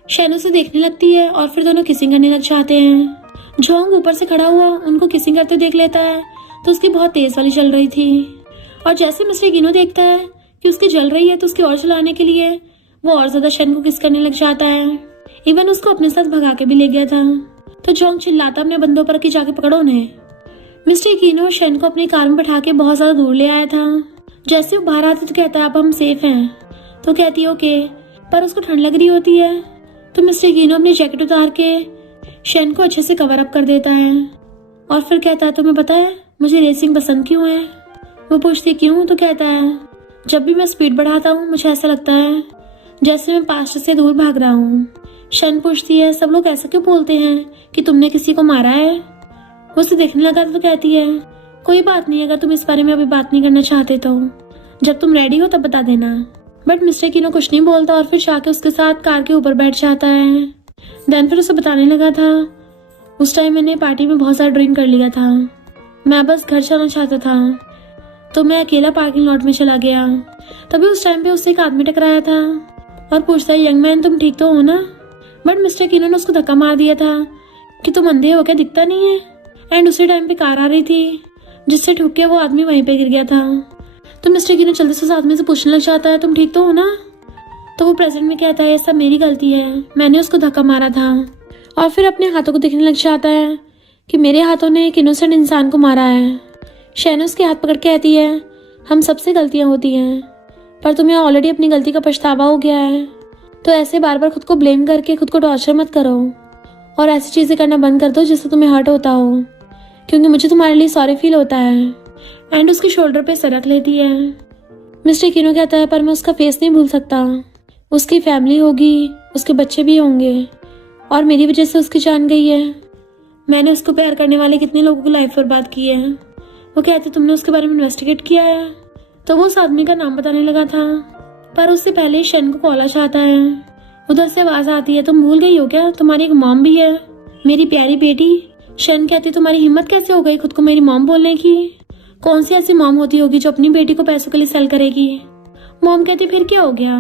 Shane उसे देखने लगती है और फिर दोनों किसिंग करने लग जाते हैं। झोंग ऊपर से खड़ा हुआ उनको किसिंग करते देख लेता है तो उसकी बहुत तेज वाली चल रही थी। और जैसे मिस्टर किनो देखता है कि उसकी जल रही है तो उसकी और चलाने के लिए वो और ज्यादा शेन को किस करने लग जाता है। इवन उसको अपने साथ भगा के भी ले गया था। तो झोंग चिल्लाता अपने बंदों पर कि जाके पकड़ो उन्हें। मिस्टर किनो शेन को अपनी कार में बैठा के बहुत ज्यादा दूर ले आया था। जैसे वो बाहर आते तो कहता है अब हम सेफ हैं। तो कहती है ओके, पर उसको ठंड लग रही होती है तो मिस्टर किनो अपनी जैकेट उतार के शेन को अच्छे से कवर अप कर देता है और फिर कहता है तुम्हें पता है मुझे रेसिंग पसंद क्यों है? वो पूछती क्यों? तो कहता है जब भी मैं स्पीड बढ़ाता हूँ मुझे ऐसा लगता है जैसे मैं पास्ट से दूर भाग रहा हूँ। शेन पूछती है सब लोग ऐसा क्यों बोलते हैं कि तुमने किसी को मारा है? वो उसे देखने लगा तो कहती है कोई बात नहीं, अगर तुम इस बारे में अभी बात नहीं करना चाहते तो जब तुम रेडी हो तब बता देना। बट मिस्टर किनो कुछ नहीं बोलता और फिर जाके उसके साथ कार के ऊपर बैठ जाता है। देन फिर उसे बताने लगा था उस टाइम मैंने पार्टी में बहुत सारा ड्रिंक कर लिया था, मैं बस घर जाना चाहता था तो मैं अकेला पार्किंग लॉट में चला गया। तभी उस टाइम पे उससे एक आदमी टकराया था और पूछता है यंग मैन तुम ठीक तो हो ना? बट मिस्टर किनो ने उसको धक्का मार दिया था कि तुम अंधे हो क्या, दिखता नहीं है? एंड उसी टाइम पे कार आ रही थी जिससे ठुक के वो आदमी वहीं पे गिर गया था। तो मिस्टर किनो जल्दी से उस आदमी से पूछने लग जाता है तुम ठीक तो हो ना? तो वो प्रेजेंट में कहता है सब मेरी गलती है, मैंने उसको धक्का मारा था। और फिर अपने हाथों को देखने लग जाता है कि मेरे हाथों ने एक इनोसेंट इंसान को मारा है। शेन उसके हाथ पकड़ के कहती है हम सबसे गलतियां होती हैं पर तुम्हें ऑलरेडी अपनी गलती का पछतावा हो गया है, तो ऐसे बार बार खुद को ब्लेम करके खुद को टॉर्चर मत करो और ऐसी चीजें करना बंद कर दो जिससे तुम्हें हर्ट होता हो, क्योंकि मुझे तुम्हारे लिए सॉरी फील होता है। एंड उसके शोल्डर पे सर रख लेती है। मिस्टर किनो कहता है पर मैं उसका फेस नहीं भूल सकता, उसकी फैमिली होगी, उसके बच्चे भी होंगे और मेरी वजह से उसकी जान गई है। मैंने उसको प्यार करने वाले कितने लोगों की लाइफ बर्बाद की है। वो कहते तुमने उसके बारे में इन्वेस्टिगेट किया है? तो वो उस आदमी का नाम बताने लगा था पर उससे पहले शेन को कॉल आ जाता है। उधर से आवाज आती है तुम भूल गई हो क्या, तुम्हारी एक मॉम भी है, मेरी प्यारी बेटी। शेन कहती तुम्हारी हिम्मत कैसे हो गई खुद को मेरी मॉम बोलने की? कौन सी ऐसी मॉम होती होगी जो अपनी बेटी को पैसों के लिए सेल करेगी? मॉम कहती फिर क्या हो गया,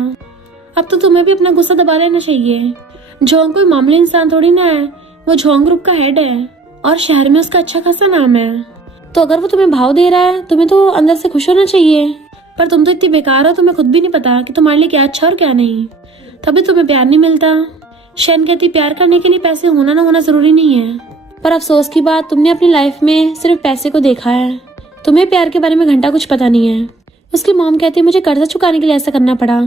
अब तो तुम्हें भी अपना गुस्सा दबा लेना चाहिए। झोंग कोई मामूली इंसान थोड़ी ना है, वो झोंग ग्रुप का हेड है और शहर में उसका अच्छा खासा नाम है। तो अगर वो तुम्हें भाव दे रहा है तुम्हें तो अंदर से खुश होना चाहिए, पर तुम तो इतनी बेकार हो तुम्हें खुद भी नहीं पता कि तुम्हारे लिए क्या अच्छा और क्या नहीं, तभी तुम्हें प्यार नहीं मिलता। शेन कहती प्यार करने के लिए पैसे होना ना होना जरूरी नहीं है, पर अफसोस की बात तुमने अपनी लाइफ में सिर्फ पैसे को देखा है, तुम्हें प्यार के बारे में घंटा कुछ पता नहीं है। उसकी मॉम कहती मुझे कर्जा चुकाने के लिए ऐसा करना पड़ा।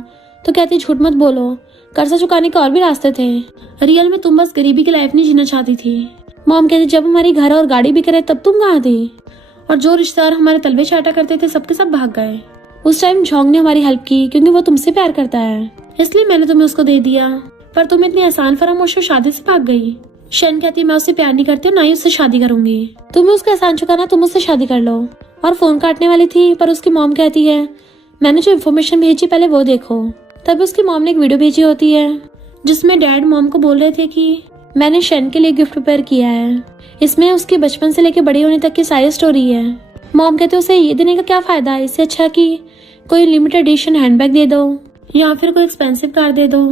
तो कहती झूठ मत बोलो, कर्जा चुकाने के और भी रास्ते थे, रियल में तुम बस गरीबी की लाइफ नहीं जीना चाहती थी। मॉम कहती जब हमारी घर और गाड़ी बिक रहे तब तुम कहाँ थी, और जो रिश्तेदार हमारे तलवे चाटा करते थे सबके सब भाग गए। उस टाइम झोंग ने हमारी हेल्प की क्योंकि वो तुमसे प्यार करता है, इसलिए मैंने तुम्हें उसको दे दिया, पर तुम इतनी आसान फरामोश हो शादी से भाग गई। शेन कहती मैं उससे प्यार नहीं करती, ना ही उससे शादी करूंगी, तुम्हें उसका एहसान चुकाना, तुम उससे शादी कर लो। और फोन काटने वाली थी पर उसकी मॉम कहती है मैंने जो इन्फॉर्मेशन भेजी पहले वो देखो। तब उसकी मॉम ने एक वीडियो भेजी होती है जिसमें डैड मॉम को बोल रहे थे कि मैंने शेन के लिए गिफ्ट प्रिपेयर किया है, इसमें उसके बचपन से लेकर बड़े होने तक की सारी स्टोरी है। मॉम कहते उसे ये देने का क्या फायदा है, इससे अच्छा कि कोई लिमिटेड एडिशन हैंडबैग दे दो या फिर कोई एक्सपेंसिव कार दे दो।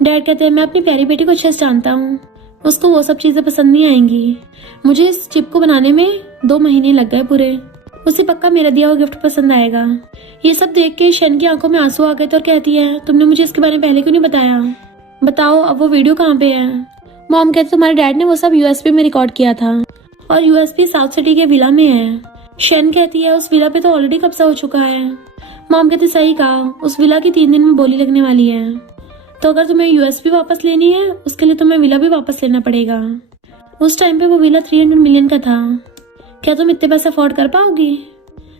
डैड कहते हैं मैं अपनी प्यारी बेटी को अच्छे से जानता हूँ, उसको वो सब चीजें पसंद नहीं आएंगी। मुझे इस चिप को बनाने में 2 महीने लग गए पूरे, उसे पक्का मेरा दिया हुआ गिफ्ट पसंद आएगा। ये सब देख के शेन की आंखों में आंसू आ गए तो कहती है तुमने मुझे इसके बारे में पहले क्यों नहीं बताया, बताओ अब वो वीडियो कहाँ पे है। मॉम कहती तुम्हारे डैड ने वो सब यूएसबी में रिकॉर्ड किया था और यूएसबी साउथ सिटी के विला में है। शेन कहती है उस विला पे तो ऑलरेडी कब्जा हो चुका है। मॉम कहती सही कहा, उस विला की 3 दिन में बोली लगने वाली है, तो अगर तुम्हें यूएसबी वापस लेनी है उसके लिए तुम्हें विला भी वापस लेना पड़ेगा। उस टाइम पे वो विला 300 मिलियन का था, क्या तुम इतने पैसे अफोर्ड कर पाओगी?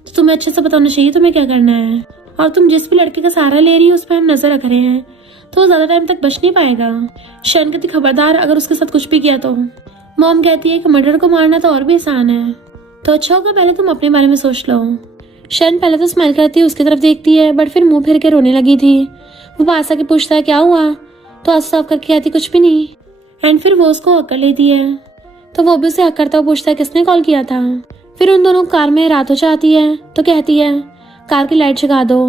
तो तुम्हें अच्छे से बताना चाहिए तुम्हें क्या करना है, और तुम जिस भी लड़के का सहारा ले रही हो उस पर हम नजर रख रहे हैं, तो वो ज्यादा टाइम तक बच नहीं पाएगा। शेन कहती खबरदार अगर उसके साथ कुछ भी किया तो। मॉम कहती है कि मर्डर को मारना तो और भी आसान है, तो अच्छा होगा पहले तुम अपने बारे में सोच लो। शन पहले तो स्माइल करती है, उसकी तरफ देखती है, बट फिर मुंह फिर के रोने लगी थी। वो पास आके पूछता है क्या हुआ, तो आंसू साफ करके कहती कुछ भी नहीं। एंड फिर वो उसको हक कर लेती है, तो वो भी उसे हक करता हुआ पूछता है किसने कॉल किया था। फिर उन दोनों कार में रात हो जाती है, तो कहती है कार की लाइट जगा दो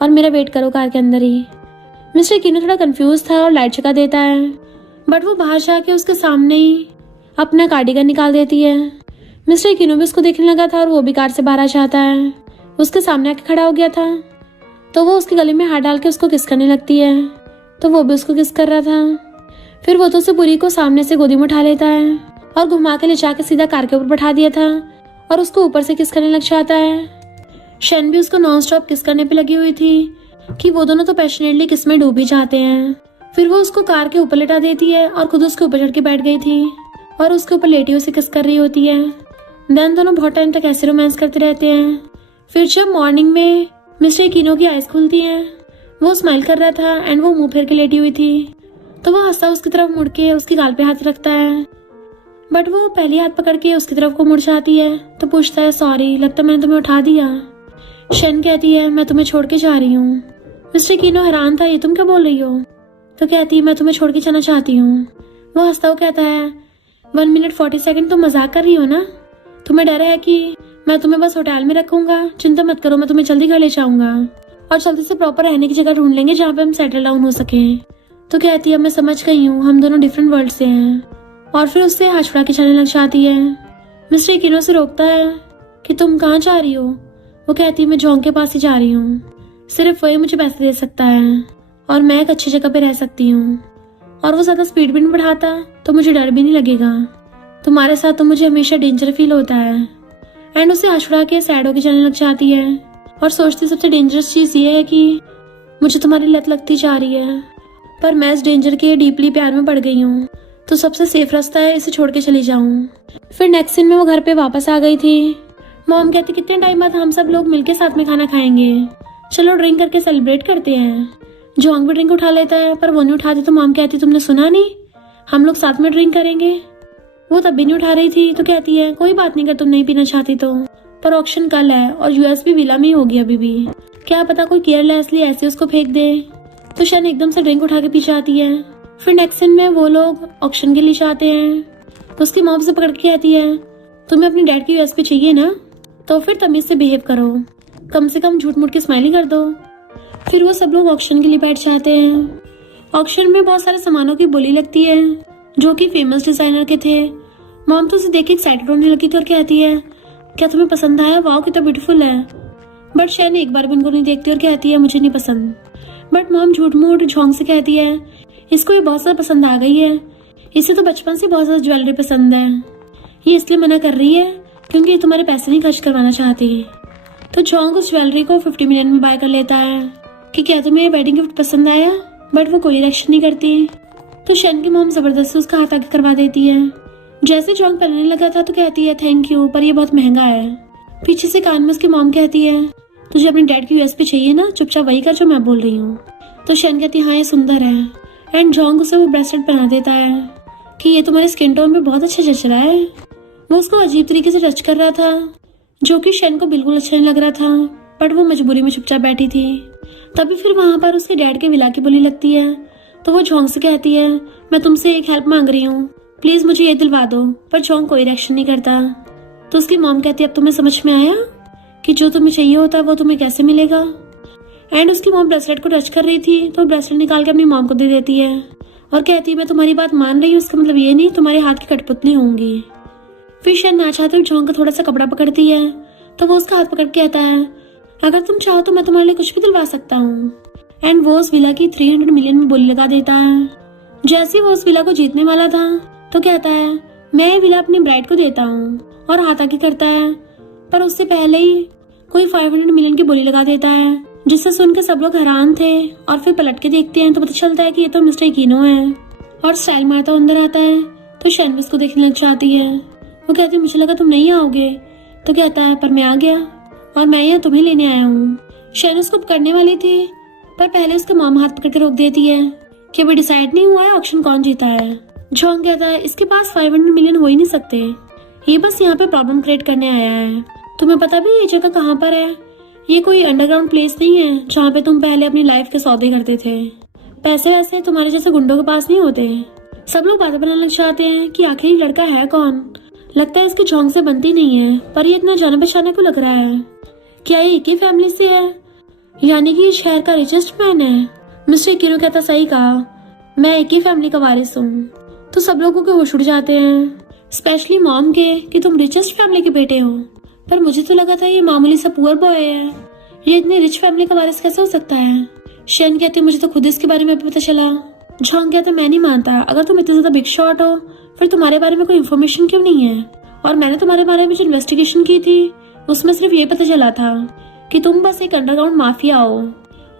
और मेरा वेट करो कार के अंदर ही। मिस्टर कीनो थोड़ा कंफ्यूज था और लाइट जगा देता है, बट वो बाहर जाके उसके सामने ही अपना कार्डिगन निकाल देती है। मिस्टर कीनो भी उसको देखने लगा था और वो भी कार से बाहर आ जाता है। उसके सामने आके खड़ा हो गया था, तो वो उसके गले में हाथ डाल के उसको किस करने लगती है, तो वो भी उसको किस कर रहा था। फिर वो तो उसे पूरी को सामने से गोदी में उठा लेता है और घुमा के ले जाके सीधा कार के ऊपर बैठा दिया था और उसको ऊपर से किस करने लग जाता है। शन भी उसको नॉन स्टॉप किस करने पे लगी हुई थी कि वो दोनों तो पैशनेटली किस में डूब ही जाते हैं। फिर वो उसको कार के ऊपर लेटा देती है और खुद उसके ऊपर चढ़ के बैठ गई थी और उसके ऊपर लेटी उसे किस कर रही होती है। देन दोनों बहुत टाइम तक ऐसे रोमांस करते रहते हैं। फिर जब मॉर्निंग में मिस्टर कीनो की आइज खुलती हैं, वो स्माइल कर रहा था एंड वो मुंह फेर के लेटी हुई थी, तो वो हंसता उसकी तरफ मुड़ के उसकी गाल पे हाथ रखता है, बट वो पहली हाथ पकड़ के उसकी तरफ को मुड़ जाती है, तो पूछता है सॉरी, लगता मैंने तुम्हें उठा दिया। शन कहती है मैं तुम्हें छोड़ के जा रही हूँ। मिस्टर कीनो हैरान था, ये तुम क्या बोल रही हो, तो कहती है मैं तुम्हें छोड़ के जाना चाहती हूँ। वो हंसता हुआ कहता है 1 मिनट 40 सेकंड तुम मजाक कर रही हो ना, तुम्हें डर है कि मैं तुम्हें बस होटल में रखूंगा, चिंता मत करो, मैं तुम्हें जल्दी घर ले जाऊंगा और जल्दी से प्रॉपर रहने की जगह ढूंढ लेंगे जहाँ पे हम सेटल डाउन हो सके। तो कहती है मैं समझ गई हूँ, हम दोनों डिफरेंट वर्ल्ड से हैं, और फिर उससे हाथ छुड़ा के जाने लग जाती है। मिस्टर कीनो से रोकता है कि तुम कहाँ जा रही हो। वो कहती है मैं जॉन्ग के पास ही जा रही हूँ, सिर्फ वही मुझे पैसे दे सकता है और मैं एक अच्छी जगह पे रह सकती हूँ, और वो ज्यादा स्पीड भी नहीं बढ़ाता तो मुझे डर भी नहीं लगेगा, तुम्हारे साथ तो मुझे हमेशा डेंजर फील होता है। एंड उसे हाथ छुड़ा के सैड होके जाने लग जाती है और सोचती सबसे डेंजरस चीज ये है कि मुझे तुम्हारी लत लगती जा रही है, पर मैं इस डेंजर के डीपली प्यार में पड़ गई हूँ, तो सबसे सेफ रास्ता है इसे छोड़ के चली जाऊँ। फिर नेक्स्ट सीन में वो घर पे वापस आ गई थी। मॉम कहती कितने टाइम बाद हम सब लोग मिलके साथ में खाना खाएंगे, चलो ड्रिंक करके सेलिब्रेट करते हैं। जॉन्ग भी ड्रिंक उठा लेता है, पर वो नहीं उठाती, तो मॉम कहती तुमने सुना नहीं, हम लोग साथ में ड्रिंक करेंगे। वो तब भी नहीं उठा रही थी, तो कहती है कोई बात नहीं, अगर तुम नहीं पीना चाहती तो, पर ऑक्शन कल है और यूएस भी विला में ही होगी अभी भी, क्या पता कोई केयरलेसली ऐसे उसको फेंक दे। तो शन एकदम से ड्रिंक उठा के पी जाती है। फिर नेक्स्ट सीन में वो लोग ऑक्शन के लिए जाते हैं, तो उसकी मॉम से पकड़ के कहती है तुम्हें अपने डैड की यूएस पे चाहिए ना, तो फिर तमीज से बिहेव करो, कम से कम झूठ मूठ के स्माइलिंग कर दो। फिर वो सब लोग ऑक्शन के लिए बैठ जाते हैं। ऑक्शन में बहुत सारे सामानों की बोली लगती है जो कि फेमस डिजाइनर के थे। मॉम तो उसे देख के एक्साइटेड होने लगी थी और कहती है क्या तुम्हें पसंद आया, वाओ कितना ब्यूटीफुल है। बट शैन एक बार भी उनको नहीं देखती और कहती है मुझे नहीं पसंद। बट मॉम झूठ मूठ झोंक से कहती है इसको ये बहुत ज्यादा पसंद आ गई है, इसे तो बचपन से बहुत ज्यादा ज्वेलरी पसंद है, ये इसलिए मना कर रही है क्योंकि ये तुम्हारे पैसे नहीं खर्च करवाना चाहती। तो झोंक उस ज्वेलरी को 50 मिलियन में बाय कर लेता है कि क्या तुम्हें वेडिंग गिफ्ट पसंद आया, बट वो कोई रिएक्शन नहीं करती। तो शैन की मॉम जबरदस्ती उसका हाथ आगे करवा देती है। जैसे जॉन्ग पहनने लगा था तो कहती है थैंक यू, पर ये बहुत महंगा है। पीछे से कान में उसकी मॉम कहती है तुझे अपने डैड की यूएस पे चाहिए ना, चुपचाप वही कर जो मैं बोल रही हूँ। तो शैन कहती है हाँ ये सुंदर है, एंड जॉन्ग उसे वो ब्रेसलेट पहना देता है कि ये तुम्हारे स्किन टोन पे बहुत अच्छा जच रहा है। वो उसको अजीब तरीके से टच कर रहा था जो कि शैन को बिल्कुल अच्छा नहीं लग रहा था, बट वो मजबूरी में चुपचाप बैठी थी। तभी फिर वहां पर उसके डैड के विला की बोली लगती है, तो वो झोंक से कहती है मैं तुमसे एक हेल्प मांग रही हूँ, प्लीज मुझे ये दिलवा दो। पर झोंक कोई रिएक्शन नहीं करता। तो उसकी मॉम कहती है अब तुम्हें समझ में आया कि जो तुम्हें चाहिए होता है वो तुम्हें कैसे मिलेगा। एंड उसकी मॉम ब्रेसलेट को टच कर रही थी, तो ब्रेसलेट निकाल के अपनी मॉम को दे देती है और कहती है मैं तुम्हारी बात मान रही हूँ, इसका मतलब ये नहीं तुम्हारे हाथ की कठपुतली होंगी। फिर शैन ना चाहते हुए झोंक का थोड़ा सा कपड़ा पकड़ती है, तो वो उसका हाथ पकड़ के कहता है अगर तुम चाहो तो मैं तुम्हारे लिए कुछ भी दिलवा सकता हूँ। एंड वो उस विला की 300 मिलियन में बोली लगा देता है। जैसे वो उस विला को जीतने वाला था तो कहता है मैं ये विला अपनी ब्राइड को देता हूँ, और हाथ आगे करता है, पर उससे पहले ही कोई 500 मिलियन की बोली लगा देता है, जिससे सुनकर सब लोग हैरान थे। और फिर पलट के देखते हैं तो पता चलता है कि ये तो मिस्टर कीनो है, और स्टाइल मारता अंदर आता है। तो शैन उसको देखने लग जाती है। वो कहती है मुझे लगा तुम नहीं आओगे, तो कहता है पर मैं आ गया और मैं यहाँ तुम्हें लेने आया हूँ। शैन उसको पकड़ने वाली थी, पर पहले उसके मॉम हाथ पकड़ के रोक देती है कि अभी डिसाइड नहीं हुआ है ऑक्शन कौन जीता है। झोंक कहता है इसके पास 500 मिलियन हो ही नहीं सकते, ये बस यहाँ पे प्रॉब्लम क्रिएट करने आया है। तुम्हें पता भी ये जगह कहाँ पर है? ये कोई अंडरग्राउंड प्लेस नहीं है जहाँ पे तुम पहले अपनी लाइफ के सौदे करते थे। पैसे वैसे तुम्हारे जैसे गुंडों के पास नहीं होते। सब लोग बातें बनाने लग जाते हैं कि आखिर ये लड़का है कौन। लगता है इसकी झोंक से बनती नहीं है, पर ये इतना जाने पहचाने को लग रहा है। क्या ये एक ही फैमिली से है? यानी कि ये शहर का रिचेस्ट मैन है। मिस्टर किनो कहता सही कहा, मैं एक ही फैमिली का वारिस हूँ। तो सब लोगों के होश उड़ जाते हैं, स्पेशली मॉम के, कि तुम रिचेस्ट फैमिली के बेटे हो। पर मुझे तो लगा था ये मामूली सा पुअर बॉय है। ये इतनी रिच फैमिली का वारिस कैसे हो सकता है? शेन कहती मुझे तो खुद इसके बारे में पता चला। झोंग कहता मैं नहीं मानता, अगर तुम इतने ज्यादा बिग शॉट हो फिर तुम्हारे बारे में कोई इन्फॉर्मेशन क्यों नहीं है? और मैंने तुम्हारे बारे में जो इन्वेस्टिगेशन की थी उसमें सिर्फ ये पता चला था कि तुम बस एक अंडरग्राउंड माफिया हो।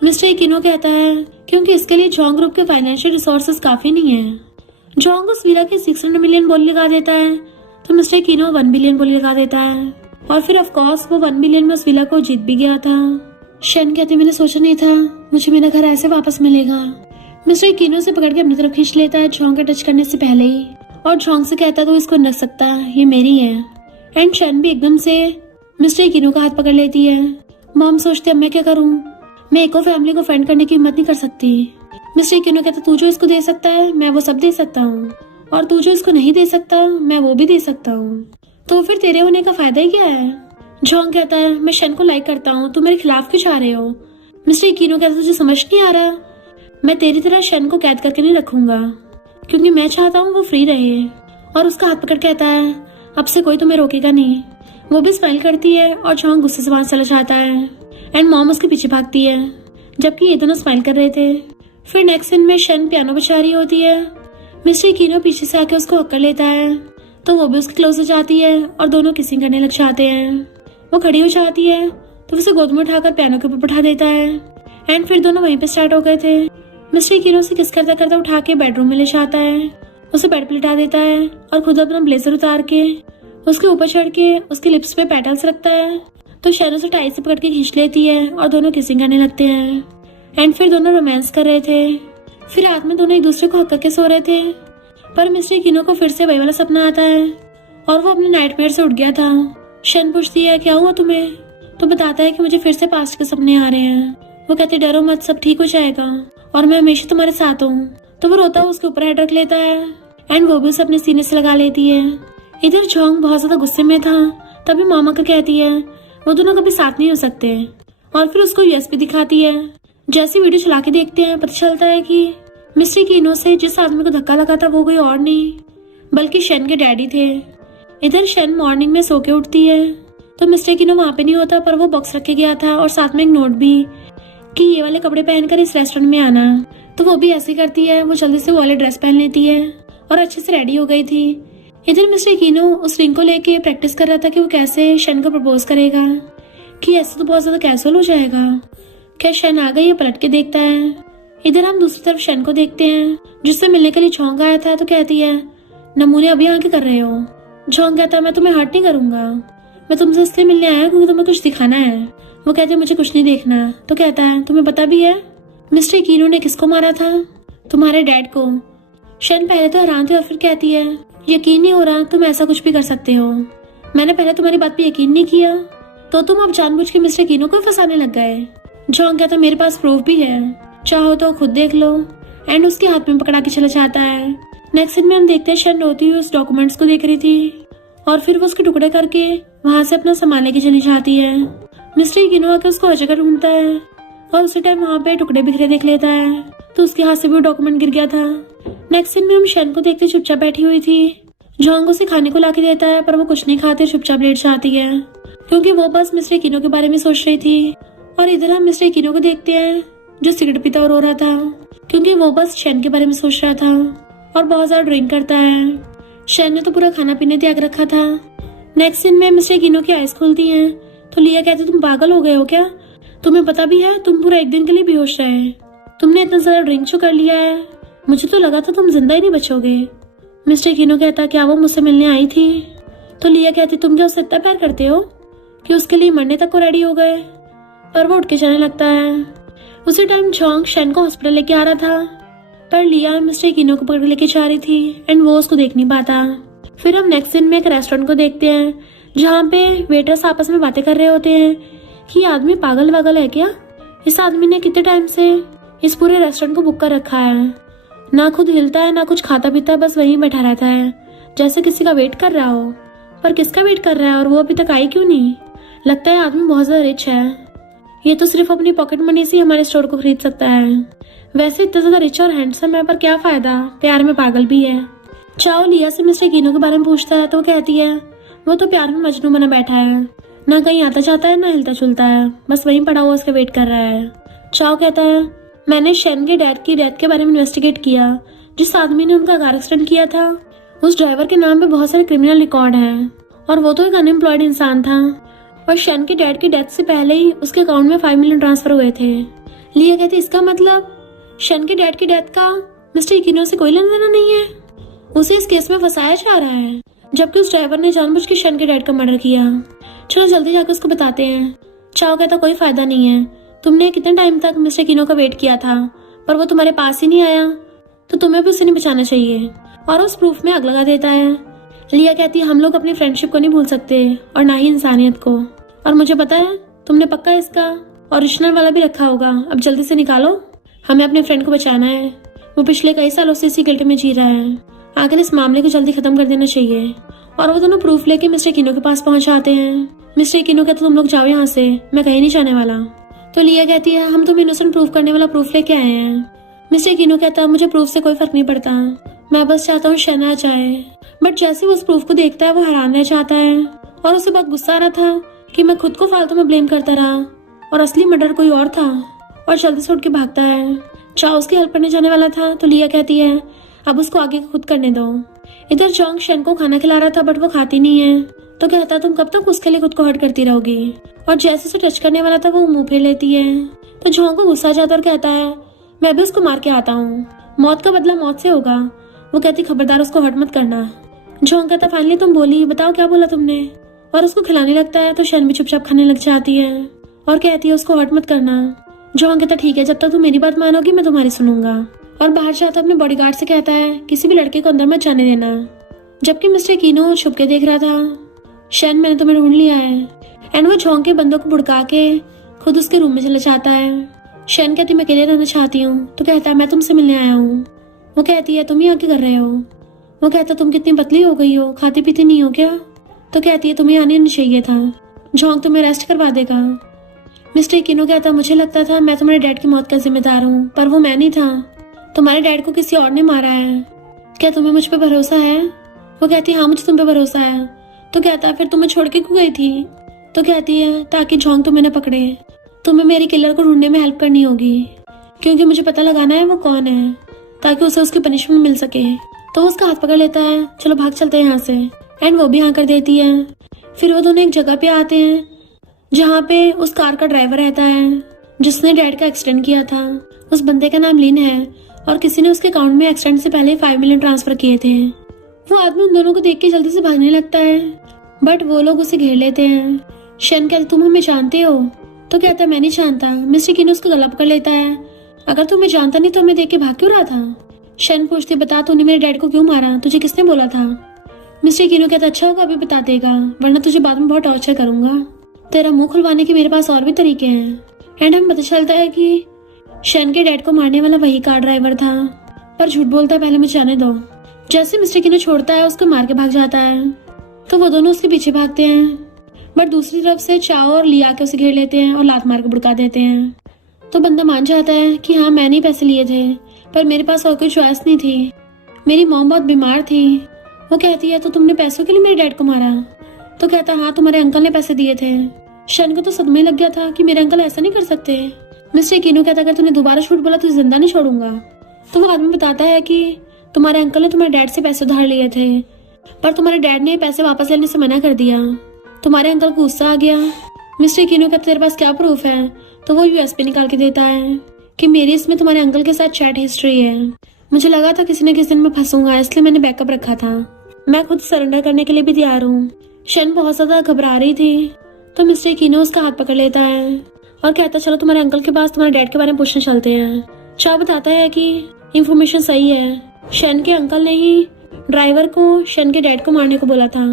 मिस्टर किनो कहता है क्योंकि इसके लिए झोंग ग्रुप के फाइनेंशियल रिसोर्सेज काफी नहीं है। झोंग उस विला के 600 मिलियन बोली लगा देता है तो मिस्टर किनो 1 बिलियन बोली लगा देता है। और फिर ऑफ कोर्स वो 1 बिलियन में उस विला को जीत भी गया था। शन कहते मैंने सोचा नहीं था मुझे मेरा घर ऐसे वापस मिलेगा। मिस्टर किनो से पकड़ के अपनी तरफ खींच लेता है झोंग के टच करने से पहले ही, और झोंग से कहता तो इसको रख सकता, ये मेरी है। एंड शन भी एकदम से मिस्टर किनो का हाथ पकड़ लेती है। मॉम सोचते अब मैं क्या करूं? मैं एक और फैमिली को फ्रेंड करने की हिम्मत नहीं कर सकती। मिस्टर किनो कहता तू जो इसको दे सकता है मैं वो सब दे सकता हूँ, और तू जो इसको नहीं दे सकता मैं वो भी दे सकता हूँ। तो फिर तेरे होने का फायदा ही क्या है? झोंग कहता है मैं शन को लाइक करता हूँ, तुम मेरे खिलाफ क्यों जा रहे हो? मिस्टर किनो कहता तुझे समझ नहीं आ रहा, मैं तेरी तरह शन को कैद करके नहीं रखूंगा, क्योंकि मैं चाहता हूँ वो फ्री रहे। और उसका हाथ पकड़ कहता है अब से कोई तुम्हें रोकेगा नहीं। वो भी स्माइल करती है और झोंग गुस्से से वहां चला जाता है। एंड मॉम उसके पीछे भागती है, जबकि ये दोनों स्माइल कर रहे थे। फिर नेक्स्ट सीन में शन पियानो बजा रही होती है। मिस्टर किनो पीछे से आके उसको हक कर लेता है, तो वो भी उसके क्लोज हो जाती है और दोनों किसिंग करने लग जाते हैं। वो खड़ी हो जाती है तो उसे गोद में उठाकर पियानो के ऊपर बैठा देता है। एंड फिर दोनों वहीं पे स्टार्ट हो गए थे। मिस्टर किनो से किस करता करता उठा के बेडरूम में ले जाता है, उसे बेड पे लिटा देता है और खुद अपना ब्लेजर उतार के उसके ऊपर चढ़ के उसके लिप्स पे पेटल्स रखता है। तो शन उसे टाई से पकड़ के खींच लेती है और दोनों किसिंग करने लगते हैं। एंड फिर दोनों रोमांस कर रहे थे। फिर रात में दोनों एक दूसरे को हक करके सो रहे थे, पर मिस्टर किनो को फिर से वही वाला सपना आता है और वो अपने नाइटमेयर से उठ गया था। शन पूछती है क्या हुआ तुम्हें? तो बताता है कि मुझे फिर से पास्ट के सपने आ रहे हैं। वो कहते डरो मत, सब ठीक हो जाएगा और मैं हमेशा तुम्हारे साथ हूँ। तो वो रोता हुआ उसके ऊपर हेड रख लेता है एंड वो भी उसे अपने सीने से लगा लेती है। इधर झोंग बहुत ज्यादा गुस्से में था, तभी मामा का कहती है वो दोनों कभी साथ नहीं हो सकते। और फिर उसको यूएसबी दिखाती है। जैसे वीडियो चला के देखते हैं पता चलता है कि मिस्टर किनो से जिस आदमी को धक्का लगा था वो कोई और नहीं बल्कि शन के डैडी थे। इधर शन मॉर्निंग में सो के उठती है तो मिस्टर किनो वहाँ पे नहीं होता, पर वो बॉक्स रख के गया था और साथ में एक नोट भी कि ये वाले कपड़े पहनकर इस रेस्टोरेंट में आना। तो वो भी ऐसे करती है, वो जल्दी से वो वाले ड्रेस पहन लेती है और अच्छे से रेडी हो गई थी। इधर मिस्टर किनो उस रिंग को लेके प्रैक्टिस कर रहा था कि वो कैसे शन को प्रपोज करेगा, कि ऐसे तो बहुत ज्यादा कैजुअल हो जाएगा। क्या शन आ गई? ये पलट के देखता है। इधर हम दूसरी तरफ शन को देखते हैं जिससे मिलने के लिए झोंग आया था। तो कहती है नमूने अभी आके कर रहे हो? झोंग कहता है मैं तुम्हें हर्ट नहीं करूंगा, मैं तुमसे इसलिए मिलने आया क्योंकि तुम्हें कुछ दिखाना है। वो कहते हैं मुझे कुछ नहीं देखना। तो कहता है तुम्हें पता भी है मिस्टर किनो ने किसको मारा था? तुम्हारे डैड को। शन पहले तो हैरान थी और फिर कहती है यकीन नहीं हो रहा तुम ऐसा कुछ भी कर सकते हो। मैंने पहले तुम्हारी बात पे यकीन नहीं किया, तो तुम अब जानबूझ के मिस्टर किनो को फंसाने लग गए। झोंग कहता मेरे पास प्रूफ भी है, चाहो तो खुद देख लो। एंड उसके हाथ में पकड़ा के चला जाता है। नेक्स्ट सीन में हम देखते हैं शन रोती हुई उस डॉक्यूमेंट्स को देख रही थी और फिर वो उसके टुकड़े करके वहां से अपना सामान लेके चली जाती है। मिस्टर किनो आके उसको हर जगह ढूंढता है और उसी टाइम वहाँ पे टुकड़े बिखरे देख लेता है, तो उसके हाथ से भी वो डॉक्यूमेंट गिर गया था। नेक्स्ट सीन में हम शन को देखते चुपचाप बैठी हुई थी। झोंग उसे खाने को लाके देता है पर वो कुछ नहीं खाते, चुपचाप लेट जाती है क्योंकि वो बस मिस्टर किनो के बारे में सोच रही थी। और इधर हम मिस्टर किनो को देखते हैं जो सिगरेट पीता और रो रहा था क्योंकि वो बस शन के बारे में सोच रहा था और बहुत ज्यादा ड्रिंक करता है। शन ने तो पूरा खाना पीने त्याग रखा था। नेक्स्ट सीन में मिस्टर किनो की आइज खुलती हैं तो लिया कहते तुम पागल हो गए हो क्या? तुम्हें पता भी है तुम पूरा एक दिन के लिए बेहोश रहे, तुमने इतना ज्यादा ड्रिंक जो कर लिया है, मुझे तो लगा था तुम जिंदा ही नहीं बचोगे। मिस्टर किनो कहता क्या वो मुझसे मिलने आई थी? तो लिया कहती तुम क्या उससे इतना प्यार करते हो कि उसके लिए मरने तक को रेडी हो गए? पर वो उठ के जाने लगता है। उसी टाइम झोंग शन को हॉस्पिटल लेके आ रहा था, पर लिया मिस्टर किनो को पकड़ लेके जा रही थी एंड वो उसको देख नहीं पाता। फिर हम नेक्स्ट सीन में एक रेस्टोरेंट को देखते हैं जहाँ पे वेटर्स आपस में बातें कर रहे होते हैं कि ये आदमी पागल वागल है क्या। इस आदमी ने कितने टाइम से इस पूरे रेस्टोरेंट को बुक कर रखा है, ना खुद हिलता है ना कुछ खाता पीता है, बस वहीं बैठा रहता है जैसे किसी का वेट कर रहा हो। पर किसका वेट कर रहा है और वो अभी तक आई क्यों नहीं। लगता है आदमी बहुत ज्यादा रिच है, ये तो सिर्फ अपनी पॉकेट मनी से ही हमारे स्टोर को खरीद सकता है। वैसे इतना ज्यादा रिच और हैंडसम है, पर क्या फायदा, प्यार में पागल भी है। चाओ लिया से मिस्टर कीनो के बारे में पूछता है तो वो कहती है वो तो प्यार में मजनू बना बैठा है, ना कहीं आता जाता है ना हिलता चुलता है, बस वहीं पड़ा हुआ उसका वेट कर रहा है। चाओ कहता है मैंने शेन के डैड की डेथ के बारे में इन्वेस्टिगेट किया। जिस आदमी ने उनका कार एक्सीडेंट किया था उस ड्राइवर के नाम पे बहुत सारे क्रिमिनल रिकॉर्ड है और वो तो एक अनएम्प्लॉयड इंसान था। और शेन के डैड की डेथ से पहले ही उसके अकाउंट में 5 मिलियन ट्रांसफर हुए थे। लिया कहती इसका मतलब शेन के डैड की डेथ का मिस्टर कीनो से कोई लेना देना नहीं है, उसे इस केस में फंसाया जा रहा है, जबकि उस ड्राइवर ने जानबूझ के शेन के डैड का मर्डर किया। चलो जल्दी जाकर उसको बताते हैं। चाओ कहता कोई फायदा नहीं है, तुमने कितने टाइम तक मिस्टर कीनो का वेट किया था पर वो तुम्हारे पास ही नहीं आया, तो तुम्हें भी उसे नहीं बचाना चाहिए। और उस प्रूफ में आग लगा देता है। लिया कहती है हम लोग अपनी फ्रेंडशिप को नहीं भूल सकते और ना ही इंसानियत को, और मुझे पता है तुमने पक्का इसका ओरिजिनल वाला भी रखा होगा, अब जल्दी से निकालो, हमें अपने फ्रेंड को बचाना है। वो पिछले कई सालों से इसी गिल्ट में जी रहा है, आखिर इस मामले को जल्दी खत्म कर देना चाहिए। और वो दोनों प्रूफ लेके मिस्टर कीनो के पास पहुंच जाते हैं। मिस्टर कीनो कहते तुम लोग जाओ यहाँ से, मैं कहीं नहीं जाने वाला। तो लिया कहती है हम तुम इनोसेंट प्रूफ करने वाला प्रूफ लेके आए हैं। मिस्टर कीनो कहता मुझे प्रूफ से कोई फर्क नहीं पड़ता, मैं बस चाहता हूँ शेन आ जाए। बट जैसे वो उस प्रूफ को देखता है वो हैरान रह जाता है और उसे बहुत गुस्सा आ रहा था कि मैं खुद को फालतू में ब्लेम करता रहा और असली मर्डर कोई और था, और जल्दी से उठ के भागता है। चाओ उसकी हेल्प करने जाने वाला था तो लिया कहती है अब उसको आगे खुद करने दो। इधर जोंग शेन को खाना खिला रहा था बट वो खाती नहीं है, तो कहता तुम कब तक उसके लिए खुद को हर्ट करती रहोगी, और जैसे उसे टच करने वाला था वो मुंह फेर लेती है। तो जोंग को गुस्सा आ जाता और कहता है मैं भी उसको मार के आता हूँ, मौत का बदला मौत से होगा। वो कहती खबरदार उसको हर्ट मत करना। जोंग कहता फाइनली तुम बोली, बताओ क्या बोला तुमने, और उसको खिलाने लगता है तो शेन भी चुपचाप खाने लग जाती है और कहती है उसको हर्ट मत करना। जोंग कहता ठीक है, जब तक तुम मेरी बात मानोगी मैं तुम्हारी सुनूंगा, और बाहर जाता अपने बॉडीगार्ड से कहता है किसी भी लड़के को अंदर मत जाने देना। जबकि मिस्टर कीनो छुप के देख रहा था शेन मैंने तुम्हें ढूंढ लिया है, एंड वो जोंग के बंदों को भुड़का के खुद उसके रूम में चला जाता है। शेन कहती मैं अकेले रहना चाहती हूँ, तो कहता है मैं तुमसे मिलने आया हूँ। वो कहती है तुम ही आके कर रहे हो। वो कहता तुम कितनी पतली हो गई हो, खाती पीती नहीं हो क्या। तो कहती है तुम्हें आने नहीं चाहिए था, जोंग तुम्हें रेस्ट करवा देगा। मिस्टर कीनो कहता मुझे लगता था मैं तुम्हारे डैड की मौत का जिम्मेदार हूँ, पर वो मैं नहीं था, तुम्हारे डैड को किसी और ने मारा है, क्या तुम्हें मुझ पर भरोसा है। वो कहती है हाँ मुझे तुम पे भरोसा है। तो कहता है फिर तुम्हें छोड़ के क्यों गई थी। तो कहती है ताकि जोंग तुम्हें न पकड़े, तुम्हें मेरी किलर को ढूंढने में हेल्प करनी होगी, क्योंकि मुझे पता लगाना है वो कौन है, ताकि उसे उसकी पनिशमेंट मिल सके। तो वो उसका हाथ पकड़ लेता है, चलो भाग चलते हैं यहाँ से, एंड वो भी हाँ कर देती है। फिर वो दोनों एक जगह पे आते हैं जहाँ पे उस कार का ड्राइवर रहता है जिसने डैड का एक्सीडेंट किया था। उस बंदे का नाम लिन है और किसी ने उसके अकाउंट में एक्सीडेंट से पहले 5 मिलियन ट्रांसफर किए थे। वो आदमी उन दोनों को देख के जल्दी से भागने लगता है, बट वो लोग उसे घेर लेते हैं। शेन कहते तुम हमें जानते हो। तो कहता है मैं नहीं जानता। मिस्टर कीनो उसका गला पकड़ लेता है, अगर तुम्हें जानता नहीं तो हमें देख के भाग क्यों रहा था। शेन पूछती बता तूने मेरे डैड को क्यों मारा, तुझे किसने बोला था। मिस्टर कीनो कहता अच्छा होगा अभी बता देगा, वरना तुझे बाद में बहुत टॉर्चर करूंगा। तेरा मुंह खुलवाने के मेरे पास और भी तरीके हैं। एंड हमें पता चलता है कि शेन के डैड को मारने वाला वही कार ड्राइवर था, पर झूठ बोलता है पहले मुझे जाने दो। जैसे मिस्टर कीनो छोड़ता है उसको मार के भाग जाता है, तो वो दोनों उसके पीछे भागते हैं, बट दूसरी तरफ से चाओ और लिया के उसे घेर लेते हैं और लात मार के भुड़का देते हैं। तो बंदा मान जाता है कि हाँ मैंने ही पैसे लिए थे, पर मेरे पास और कोई चॉइस नहीं थी, मेरी मॉम बहुत बीमार थी। वो कहती है तो तुमने पैसों के लिए मेरे डैड को मारा। तो कहता हाँ तुम्हारे अंकल ने पैसे दिए थे। शेन को तो सदमा ही लग गया था कि मेरे अंकल ऐसा नहीं कर सकते। मिस्टर कीनो कहता अगर तूने दोबारा झूठ बोला तो जिंदा नहीं छोड़ूंगा। तो वो आदमी बताता है कि तुम्हारे अंकल ने तुम्हारे डैड से पैसे उधार लिए थे, पर तुम्हारे डैड ने पैसे वापस लेने से मना कर दिया। तुम्हारे अंकल को गुस्सा आ गया। मिस्टर कीनो कहता तेरे पास क्या प्रूफ है। तो वो यूएसबी निकाल के देता है कि मेरी इसमें तुम्हारे अंकल के साथ चैट हिस्ट्री है। मुझे लगा था किसी न किसी दिन मैं फंसूंगा, इसलिए मैंने बैकअप रखा था। मैं खुद सरेंडर करने के लिए भी तैयार हूँ। शेन बहुत ज्यादा घबरा रही थी, तो मिस्टर कीनो उसका हाथ पकड़ लेता है और कहता चलो तुम्हारे अंकल के पास तुम्हारे डैड के बारे में पूछने चलते हैं। चाव बताता है कि इंफॉर्मेशन सही है, शेन के अंकल ने ही ड्राइवर को शन के डैड को मारने को बोला था।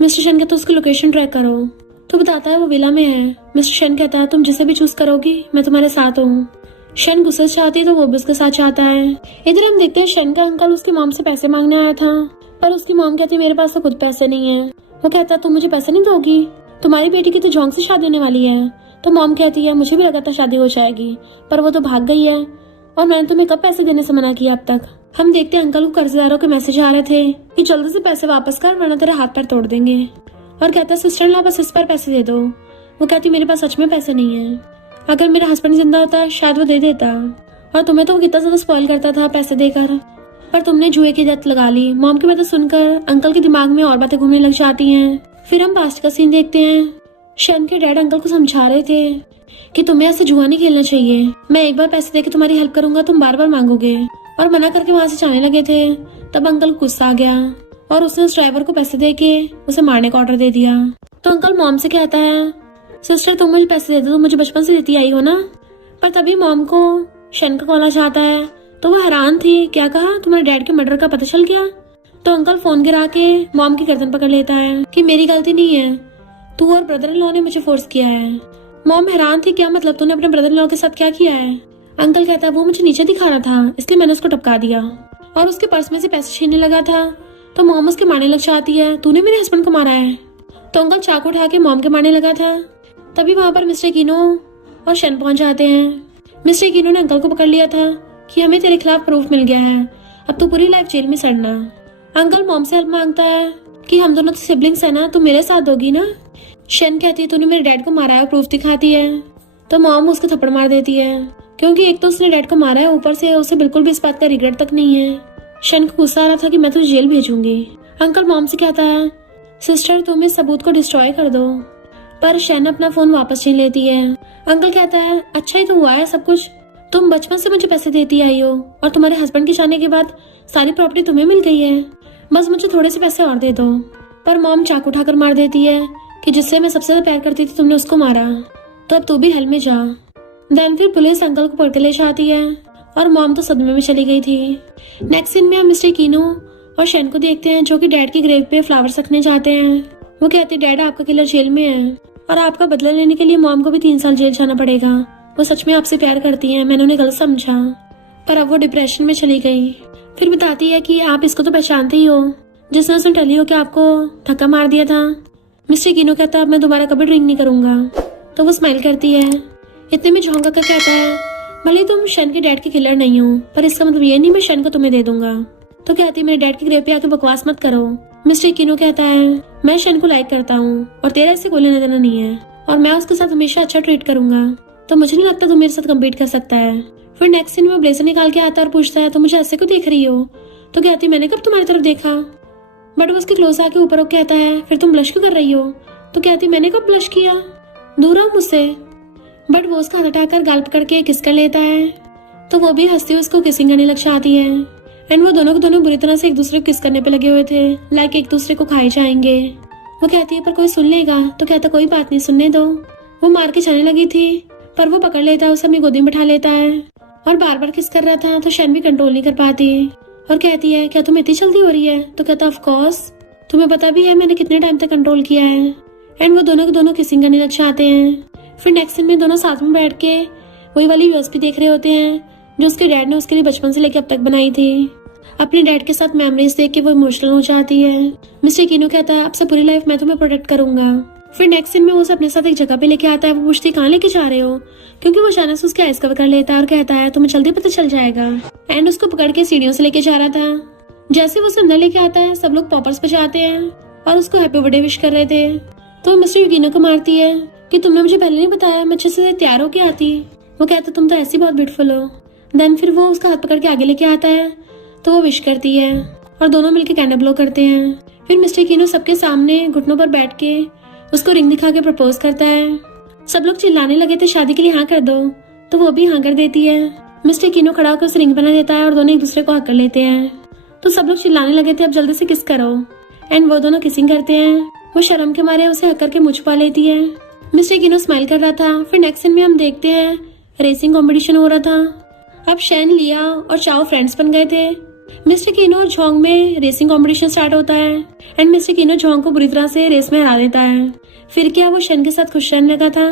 मिस्टर शन कहता है उसकी लोकेशन ट्रैक करो, तो बताता है वो विला में है। मिस्टर शन कहता है तुम जिसे भी चूज करोगी मैं तुम्हारे साथ हूँ। शन गुस्से से चाहती है तो वो भी उसके साथ चाहता है। इधर हम देखते हैं शन का अंकल उसकी मॉम से पैसे मांगने आया था, पर उसकी मॉम कहती है मेरे पास तो खुद पैसे नहीं है। वो कहता है तुम मुझे पैसे नहीं दोगी, तुम्हारी बेटी की तो जोंग से शादी होने वाली है। तो मॉम कहती है मुझे भी लगा था शादी हो जाएगी, पर वो तो भाग गई है और मैंने तुम्हें कब पैसे देने से मना किया अब तक। हम देखते हैं अंकल को कर्जदारों के मैसेज आ रहे थे कि जल्दी से पैसे वापस कर वरना तेरा हाथ पैर तोड़ देंगे। और कहता है सिस्टर ला बस इस पर पैसे दे दो। वो कहती मेरे पास सच में पैसे नहीं है, अगर मेरा हस्बैंड जिंदा होता शायद वो दे देता, और तुम्हें तो वो कितना ज्यादा स्पॉइल करता था पैसे देकर, पर तुमने जुए की लत लगा ली। मॉम की बातें सुनकर अंकल के दिमाग में और बातें घूमने लग जाती हैं। फिर हम पास्ट का सीन देखते हैं। शन के डैड अंकल को समझा रहे थे कि तुम्हें ऐसे जुआ नहीं खेलना चाहिए, मैं एक बार पैसे देके तुम्हारी हेल्प करूंगा तुम बार बार मांगोगे, और मना करके वहाँ से जाने लगे थे। तब अंकल को गुस्सा आ गया और उसने उस ड्राइवर को पैसे देके उसे मारने का ऑर्डर दे दिया। तो अंकल मॉम से कहता है सिस्टर तुम मुझे पैसे दे दो, तुम मुझे बचपन से देती आई हो ना। पर तभी मॉम को शन का कॉल आ जाता है, तो वो हैरान थी, क्या कहा तुम्हारे डैड के मर्डर का पता चल गया। तो अंकल फोन गिरा के मॉम की गर्दन पकड़ लेता है कि मेरी गलती नहीं है, तू और ब्रदर इन लॉ ने मुझे फोर्स किया है। मॉम हैरान थी, क्या मतलब तूने अपने ब्रदर इन लॉ के साथ क्या किया है। अंकल कहता है वो मुझे नीचे दिखा रहा था इसलिए मैंने उसको टपका दिया और उसके पर्स में से पैसे छीनने लगा था। तो मॉम उसके मारने लग जाती है, तूने मेरे हस्बैंड को मारा है। तो अंकल चाकू उठा के मॉम के मारने लगा था। तभी वहाँ पर मिस्टर कीनो और शन पहुंच जाते हैं। मिस्टर कीनो ने अंकल को पकड़ लिया था कि हमें तेरे खिलाफ प्रूफ मिल गया है, अब तो पूरी लाइफ जेल में सड़ना। अंकल मॉम से हेल्प मांगता है कि हम दोनों तो सिबलिंग्स है ना, तो मेरे साथ दोगी ना। शन कहती है तूने मेरे डैड को मारा है, प्रूफ दिखाती है। तो मॉम उसको थप्पड़ मार देती है, क्योंकि एक तो उसने डैड को मारा है, ऊपर से उसे बिल्कुल भी इस बात का रिग्रेट तक नहीं है। शन को गुस्सा आ रहा था कि मैं तुझे जेल भेजूंगी। अंकल मॉम से कहता है सिस्टर तुम इस सबूत को डिस्ट्रॉय कर दो, पर शन अपना फोन वापस छीन लेती है। अंकल कहता है अच्छा ही तो हुआ है सब कुछ, तुम बचपन से मुझे पैसे देती आई हो और तुम्हारे हस्बैंड के जाने के बाद सारी प्रॉपर्टी तुम्हें मिल गई है, बस मुझे थोड़े से पैसे और दे दो। पर मॉम चाकू उठाकर मार देती है कि जिससे मैं सबसे ज्यादा प्यार करती थी तुमने उसको मारा, तो अब तू भी हेल में जा। देन फिर पुलिस अंकल को पकड़ के ले जाती है और मॉम तो सदमे में चली गई थी। नेक्स्ट सीन में हम मिस्टर कीनो और शन को देखते हैं जो कि डैड की ग्रेव पे फ्लावर्स रखने जाते हैं। वो कहते डैड आपका किलर जेल में है और आपका बदला लेने के लिए मॉम को भी 3 साल जेल जाना पड़ेगा। वो सच में आपसे प्यार करती हैं, मैंने उन्हें गलत समझा, पर अब वो डिप्रेशन में चली गई। फिर बताती है कि आप इसको तो पहचानते ही हो जिसने उसने टली हो कि आपको धक्का मार दिया था। मिस्टर कीनो कहता है अब मैं दोबारा कभी ड्रिंक नहीं करूंगा। तो वो स्माइल करती है। इतने में झोंका का कहता है भले तुम शन के डैड के किलर नहीं हो, पर इसका मतलब ये नहीं मैं शन को तुम्हें दे दूंगा। तो कहती है मेरे डैड की ग्रेव पे आके बकवास मत करो। मिस्टर कीनो कहता है मैं शन को लाइक करता हूँ और तेरा इससे कोई लेना देना नहीं है और मैं उसके साथ हमेशा अच्छा ट्रीट करूंगा, तो मुझे नहीं लगता तू मेरे साथ कम्पीट कर सकता है। फिर नेक्स्ट सीन में ब्लेजर निकाल के आता है और पूछता है तो मुझे ऐसे क्यों देख रही हो। तो कहती मैंने कब तुम्हारी तरफ देखा, बट वो उसके क्लोज आके ऊपर कहता है फिर तुम ब्लश क्यों कर रही हो। तो कहती मैंने कब ब्लश किया, दूर आओ मुझसे। बट वो उसका हाथ उठाकर गाल पकड़ के किस कर लेता है, तो वो भी हंसती हुई उसको किसिंग करने लग जाती है। एंड वो दोनों के दोनों बुरी तरह से एक दूसरे को किस करने पे लगे हुए थे, लाइक एक दूसरे को खाए जाएंगे। वो कहती है पर कोई सुन लेगा। तो कहता कोई बात नहीं सुनने दो। वो मार के जाने लगी थी पर वो पकड़ लेता है, उसे अपनी गोदी में बैठा लेता है और बार बार किस कर रहा था। तो शन भी कंट्रोल नहीं कर पाती और कहती है क्या तुम्हें इतनी जल्दी हो रही है। तो कहता ऑफ कोर्स, तुम्हें पता भी है मैंने कितने टाइम तक कंट्रोल किया है। एंड वो दोनों के दोनों किसिंग करने लग जाते हैं। फिर नेक्स्ट सीन में दोनों साथ में बैठ के वही वाली यूएसपी देख रहे होते हैं जो उसके डैड ने उसके लिए बचपन से लेकर अब तक बनाई थी। अपने डैड के साथ मेमोरीज देख के वो इमोशनल हो जाती है। मिस्टर कीनो कहता है अब से पूरी लाइफ मैं तुम्हें प्रोटेक्ट करूंगा। फिर नेक्स्ट सीन में वो उसे अपने साथ एक जगह पे लेके आता है। वो पूछती कहाँ लेके जा रहे हो, क्योंकि वो अचानक से उसके आइस कवर कर लेता है और कहता है तुम्हें जल्दी पता चल जाएगा। एंड उसको पकड़ के सीढ़ियों से लेके जा रहा था। जैसे वो उसे अंदर लेके आता है सब लोग पॉपर्स बजाते हैं और उसको हैप्पी बर्थडे विश कर रहे थे। तो मिस्टर कीनो को मारती है कि तुमने मुझे पहले नहीं बताया, मैं अच्छे से तैयार होके आती। वो कहता तुम तो ऐसी बहुत ब्यूटीफुल हो। देन फिर वो उसका हाथ पकड़ के आगे लेके आता है तो वो विश करती है और दोनों मिलके कैंडल ब्लो करते हैं। फिर मिस्टर कीनो सबके सामने घुटनों पर बैठ के उसको रिंग दिखा के प्रपोज करता है। सब लोग चिल्लाने लगे थे शादी के लिए हाँ कर दो, तो वो भी हाँ कर देती है। मिस्टर कीनो खड़ा होकर उसे रिंग बना देता है और दोनों एक दूसरे को हक कर लेते हैं। तो सब लोग चिल्लाने लगे थे अब जल्दी से किस करो। एंड वो दोनों किसिंग करते हैं। वो शर्म के मारे उसे हक करके मुंह छुपा लेती है। मिस्टर कीनो स्माइल कर रहा था। फिर नेक्स्ट सीन में हम देखते हैं रेसिंग कंपटीशन हो रहा था। अब शैन, लिया और चाओ फ्रेंड्स बन गए थे मिस्टर किनो झोंग में रेसिंग कंपटीशन स्टार्ट होता है एंड मिस्टर किनो झोंग को बुरी तरह से रेस में हरा देता है। फिर क्या वो शन के साथ खुश रहने लगा था।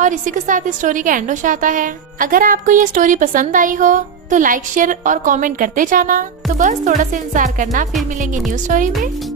और इसी के साथ इस स्टोरी का एंड हो जाता है। अगर आपको ये स्टोरी पसंद आई हो तो लाइक शेयर और कमेंट करते जाना। तो बस थोड़ा सा इंतजार करना, फिर मिलेंगे न्यू स्टोरी में।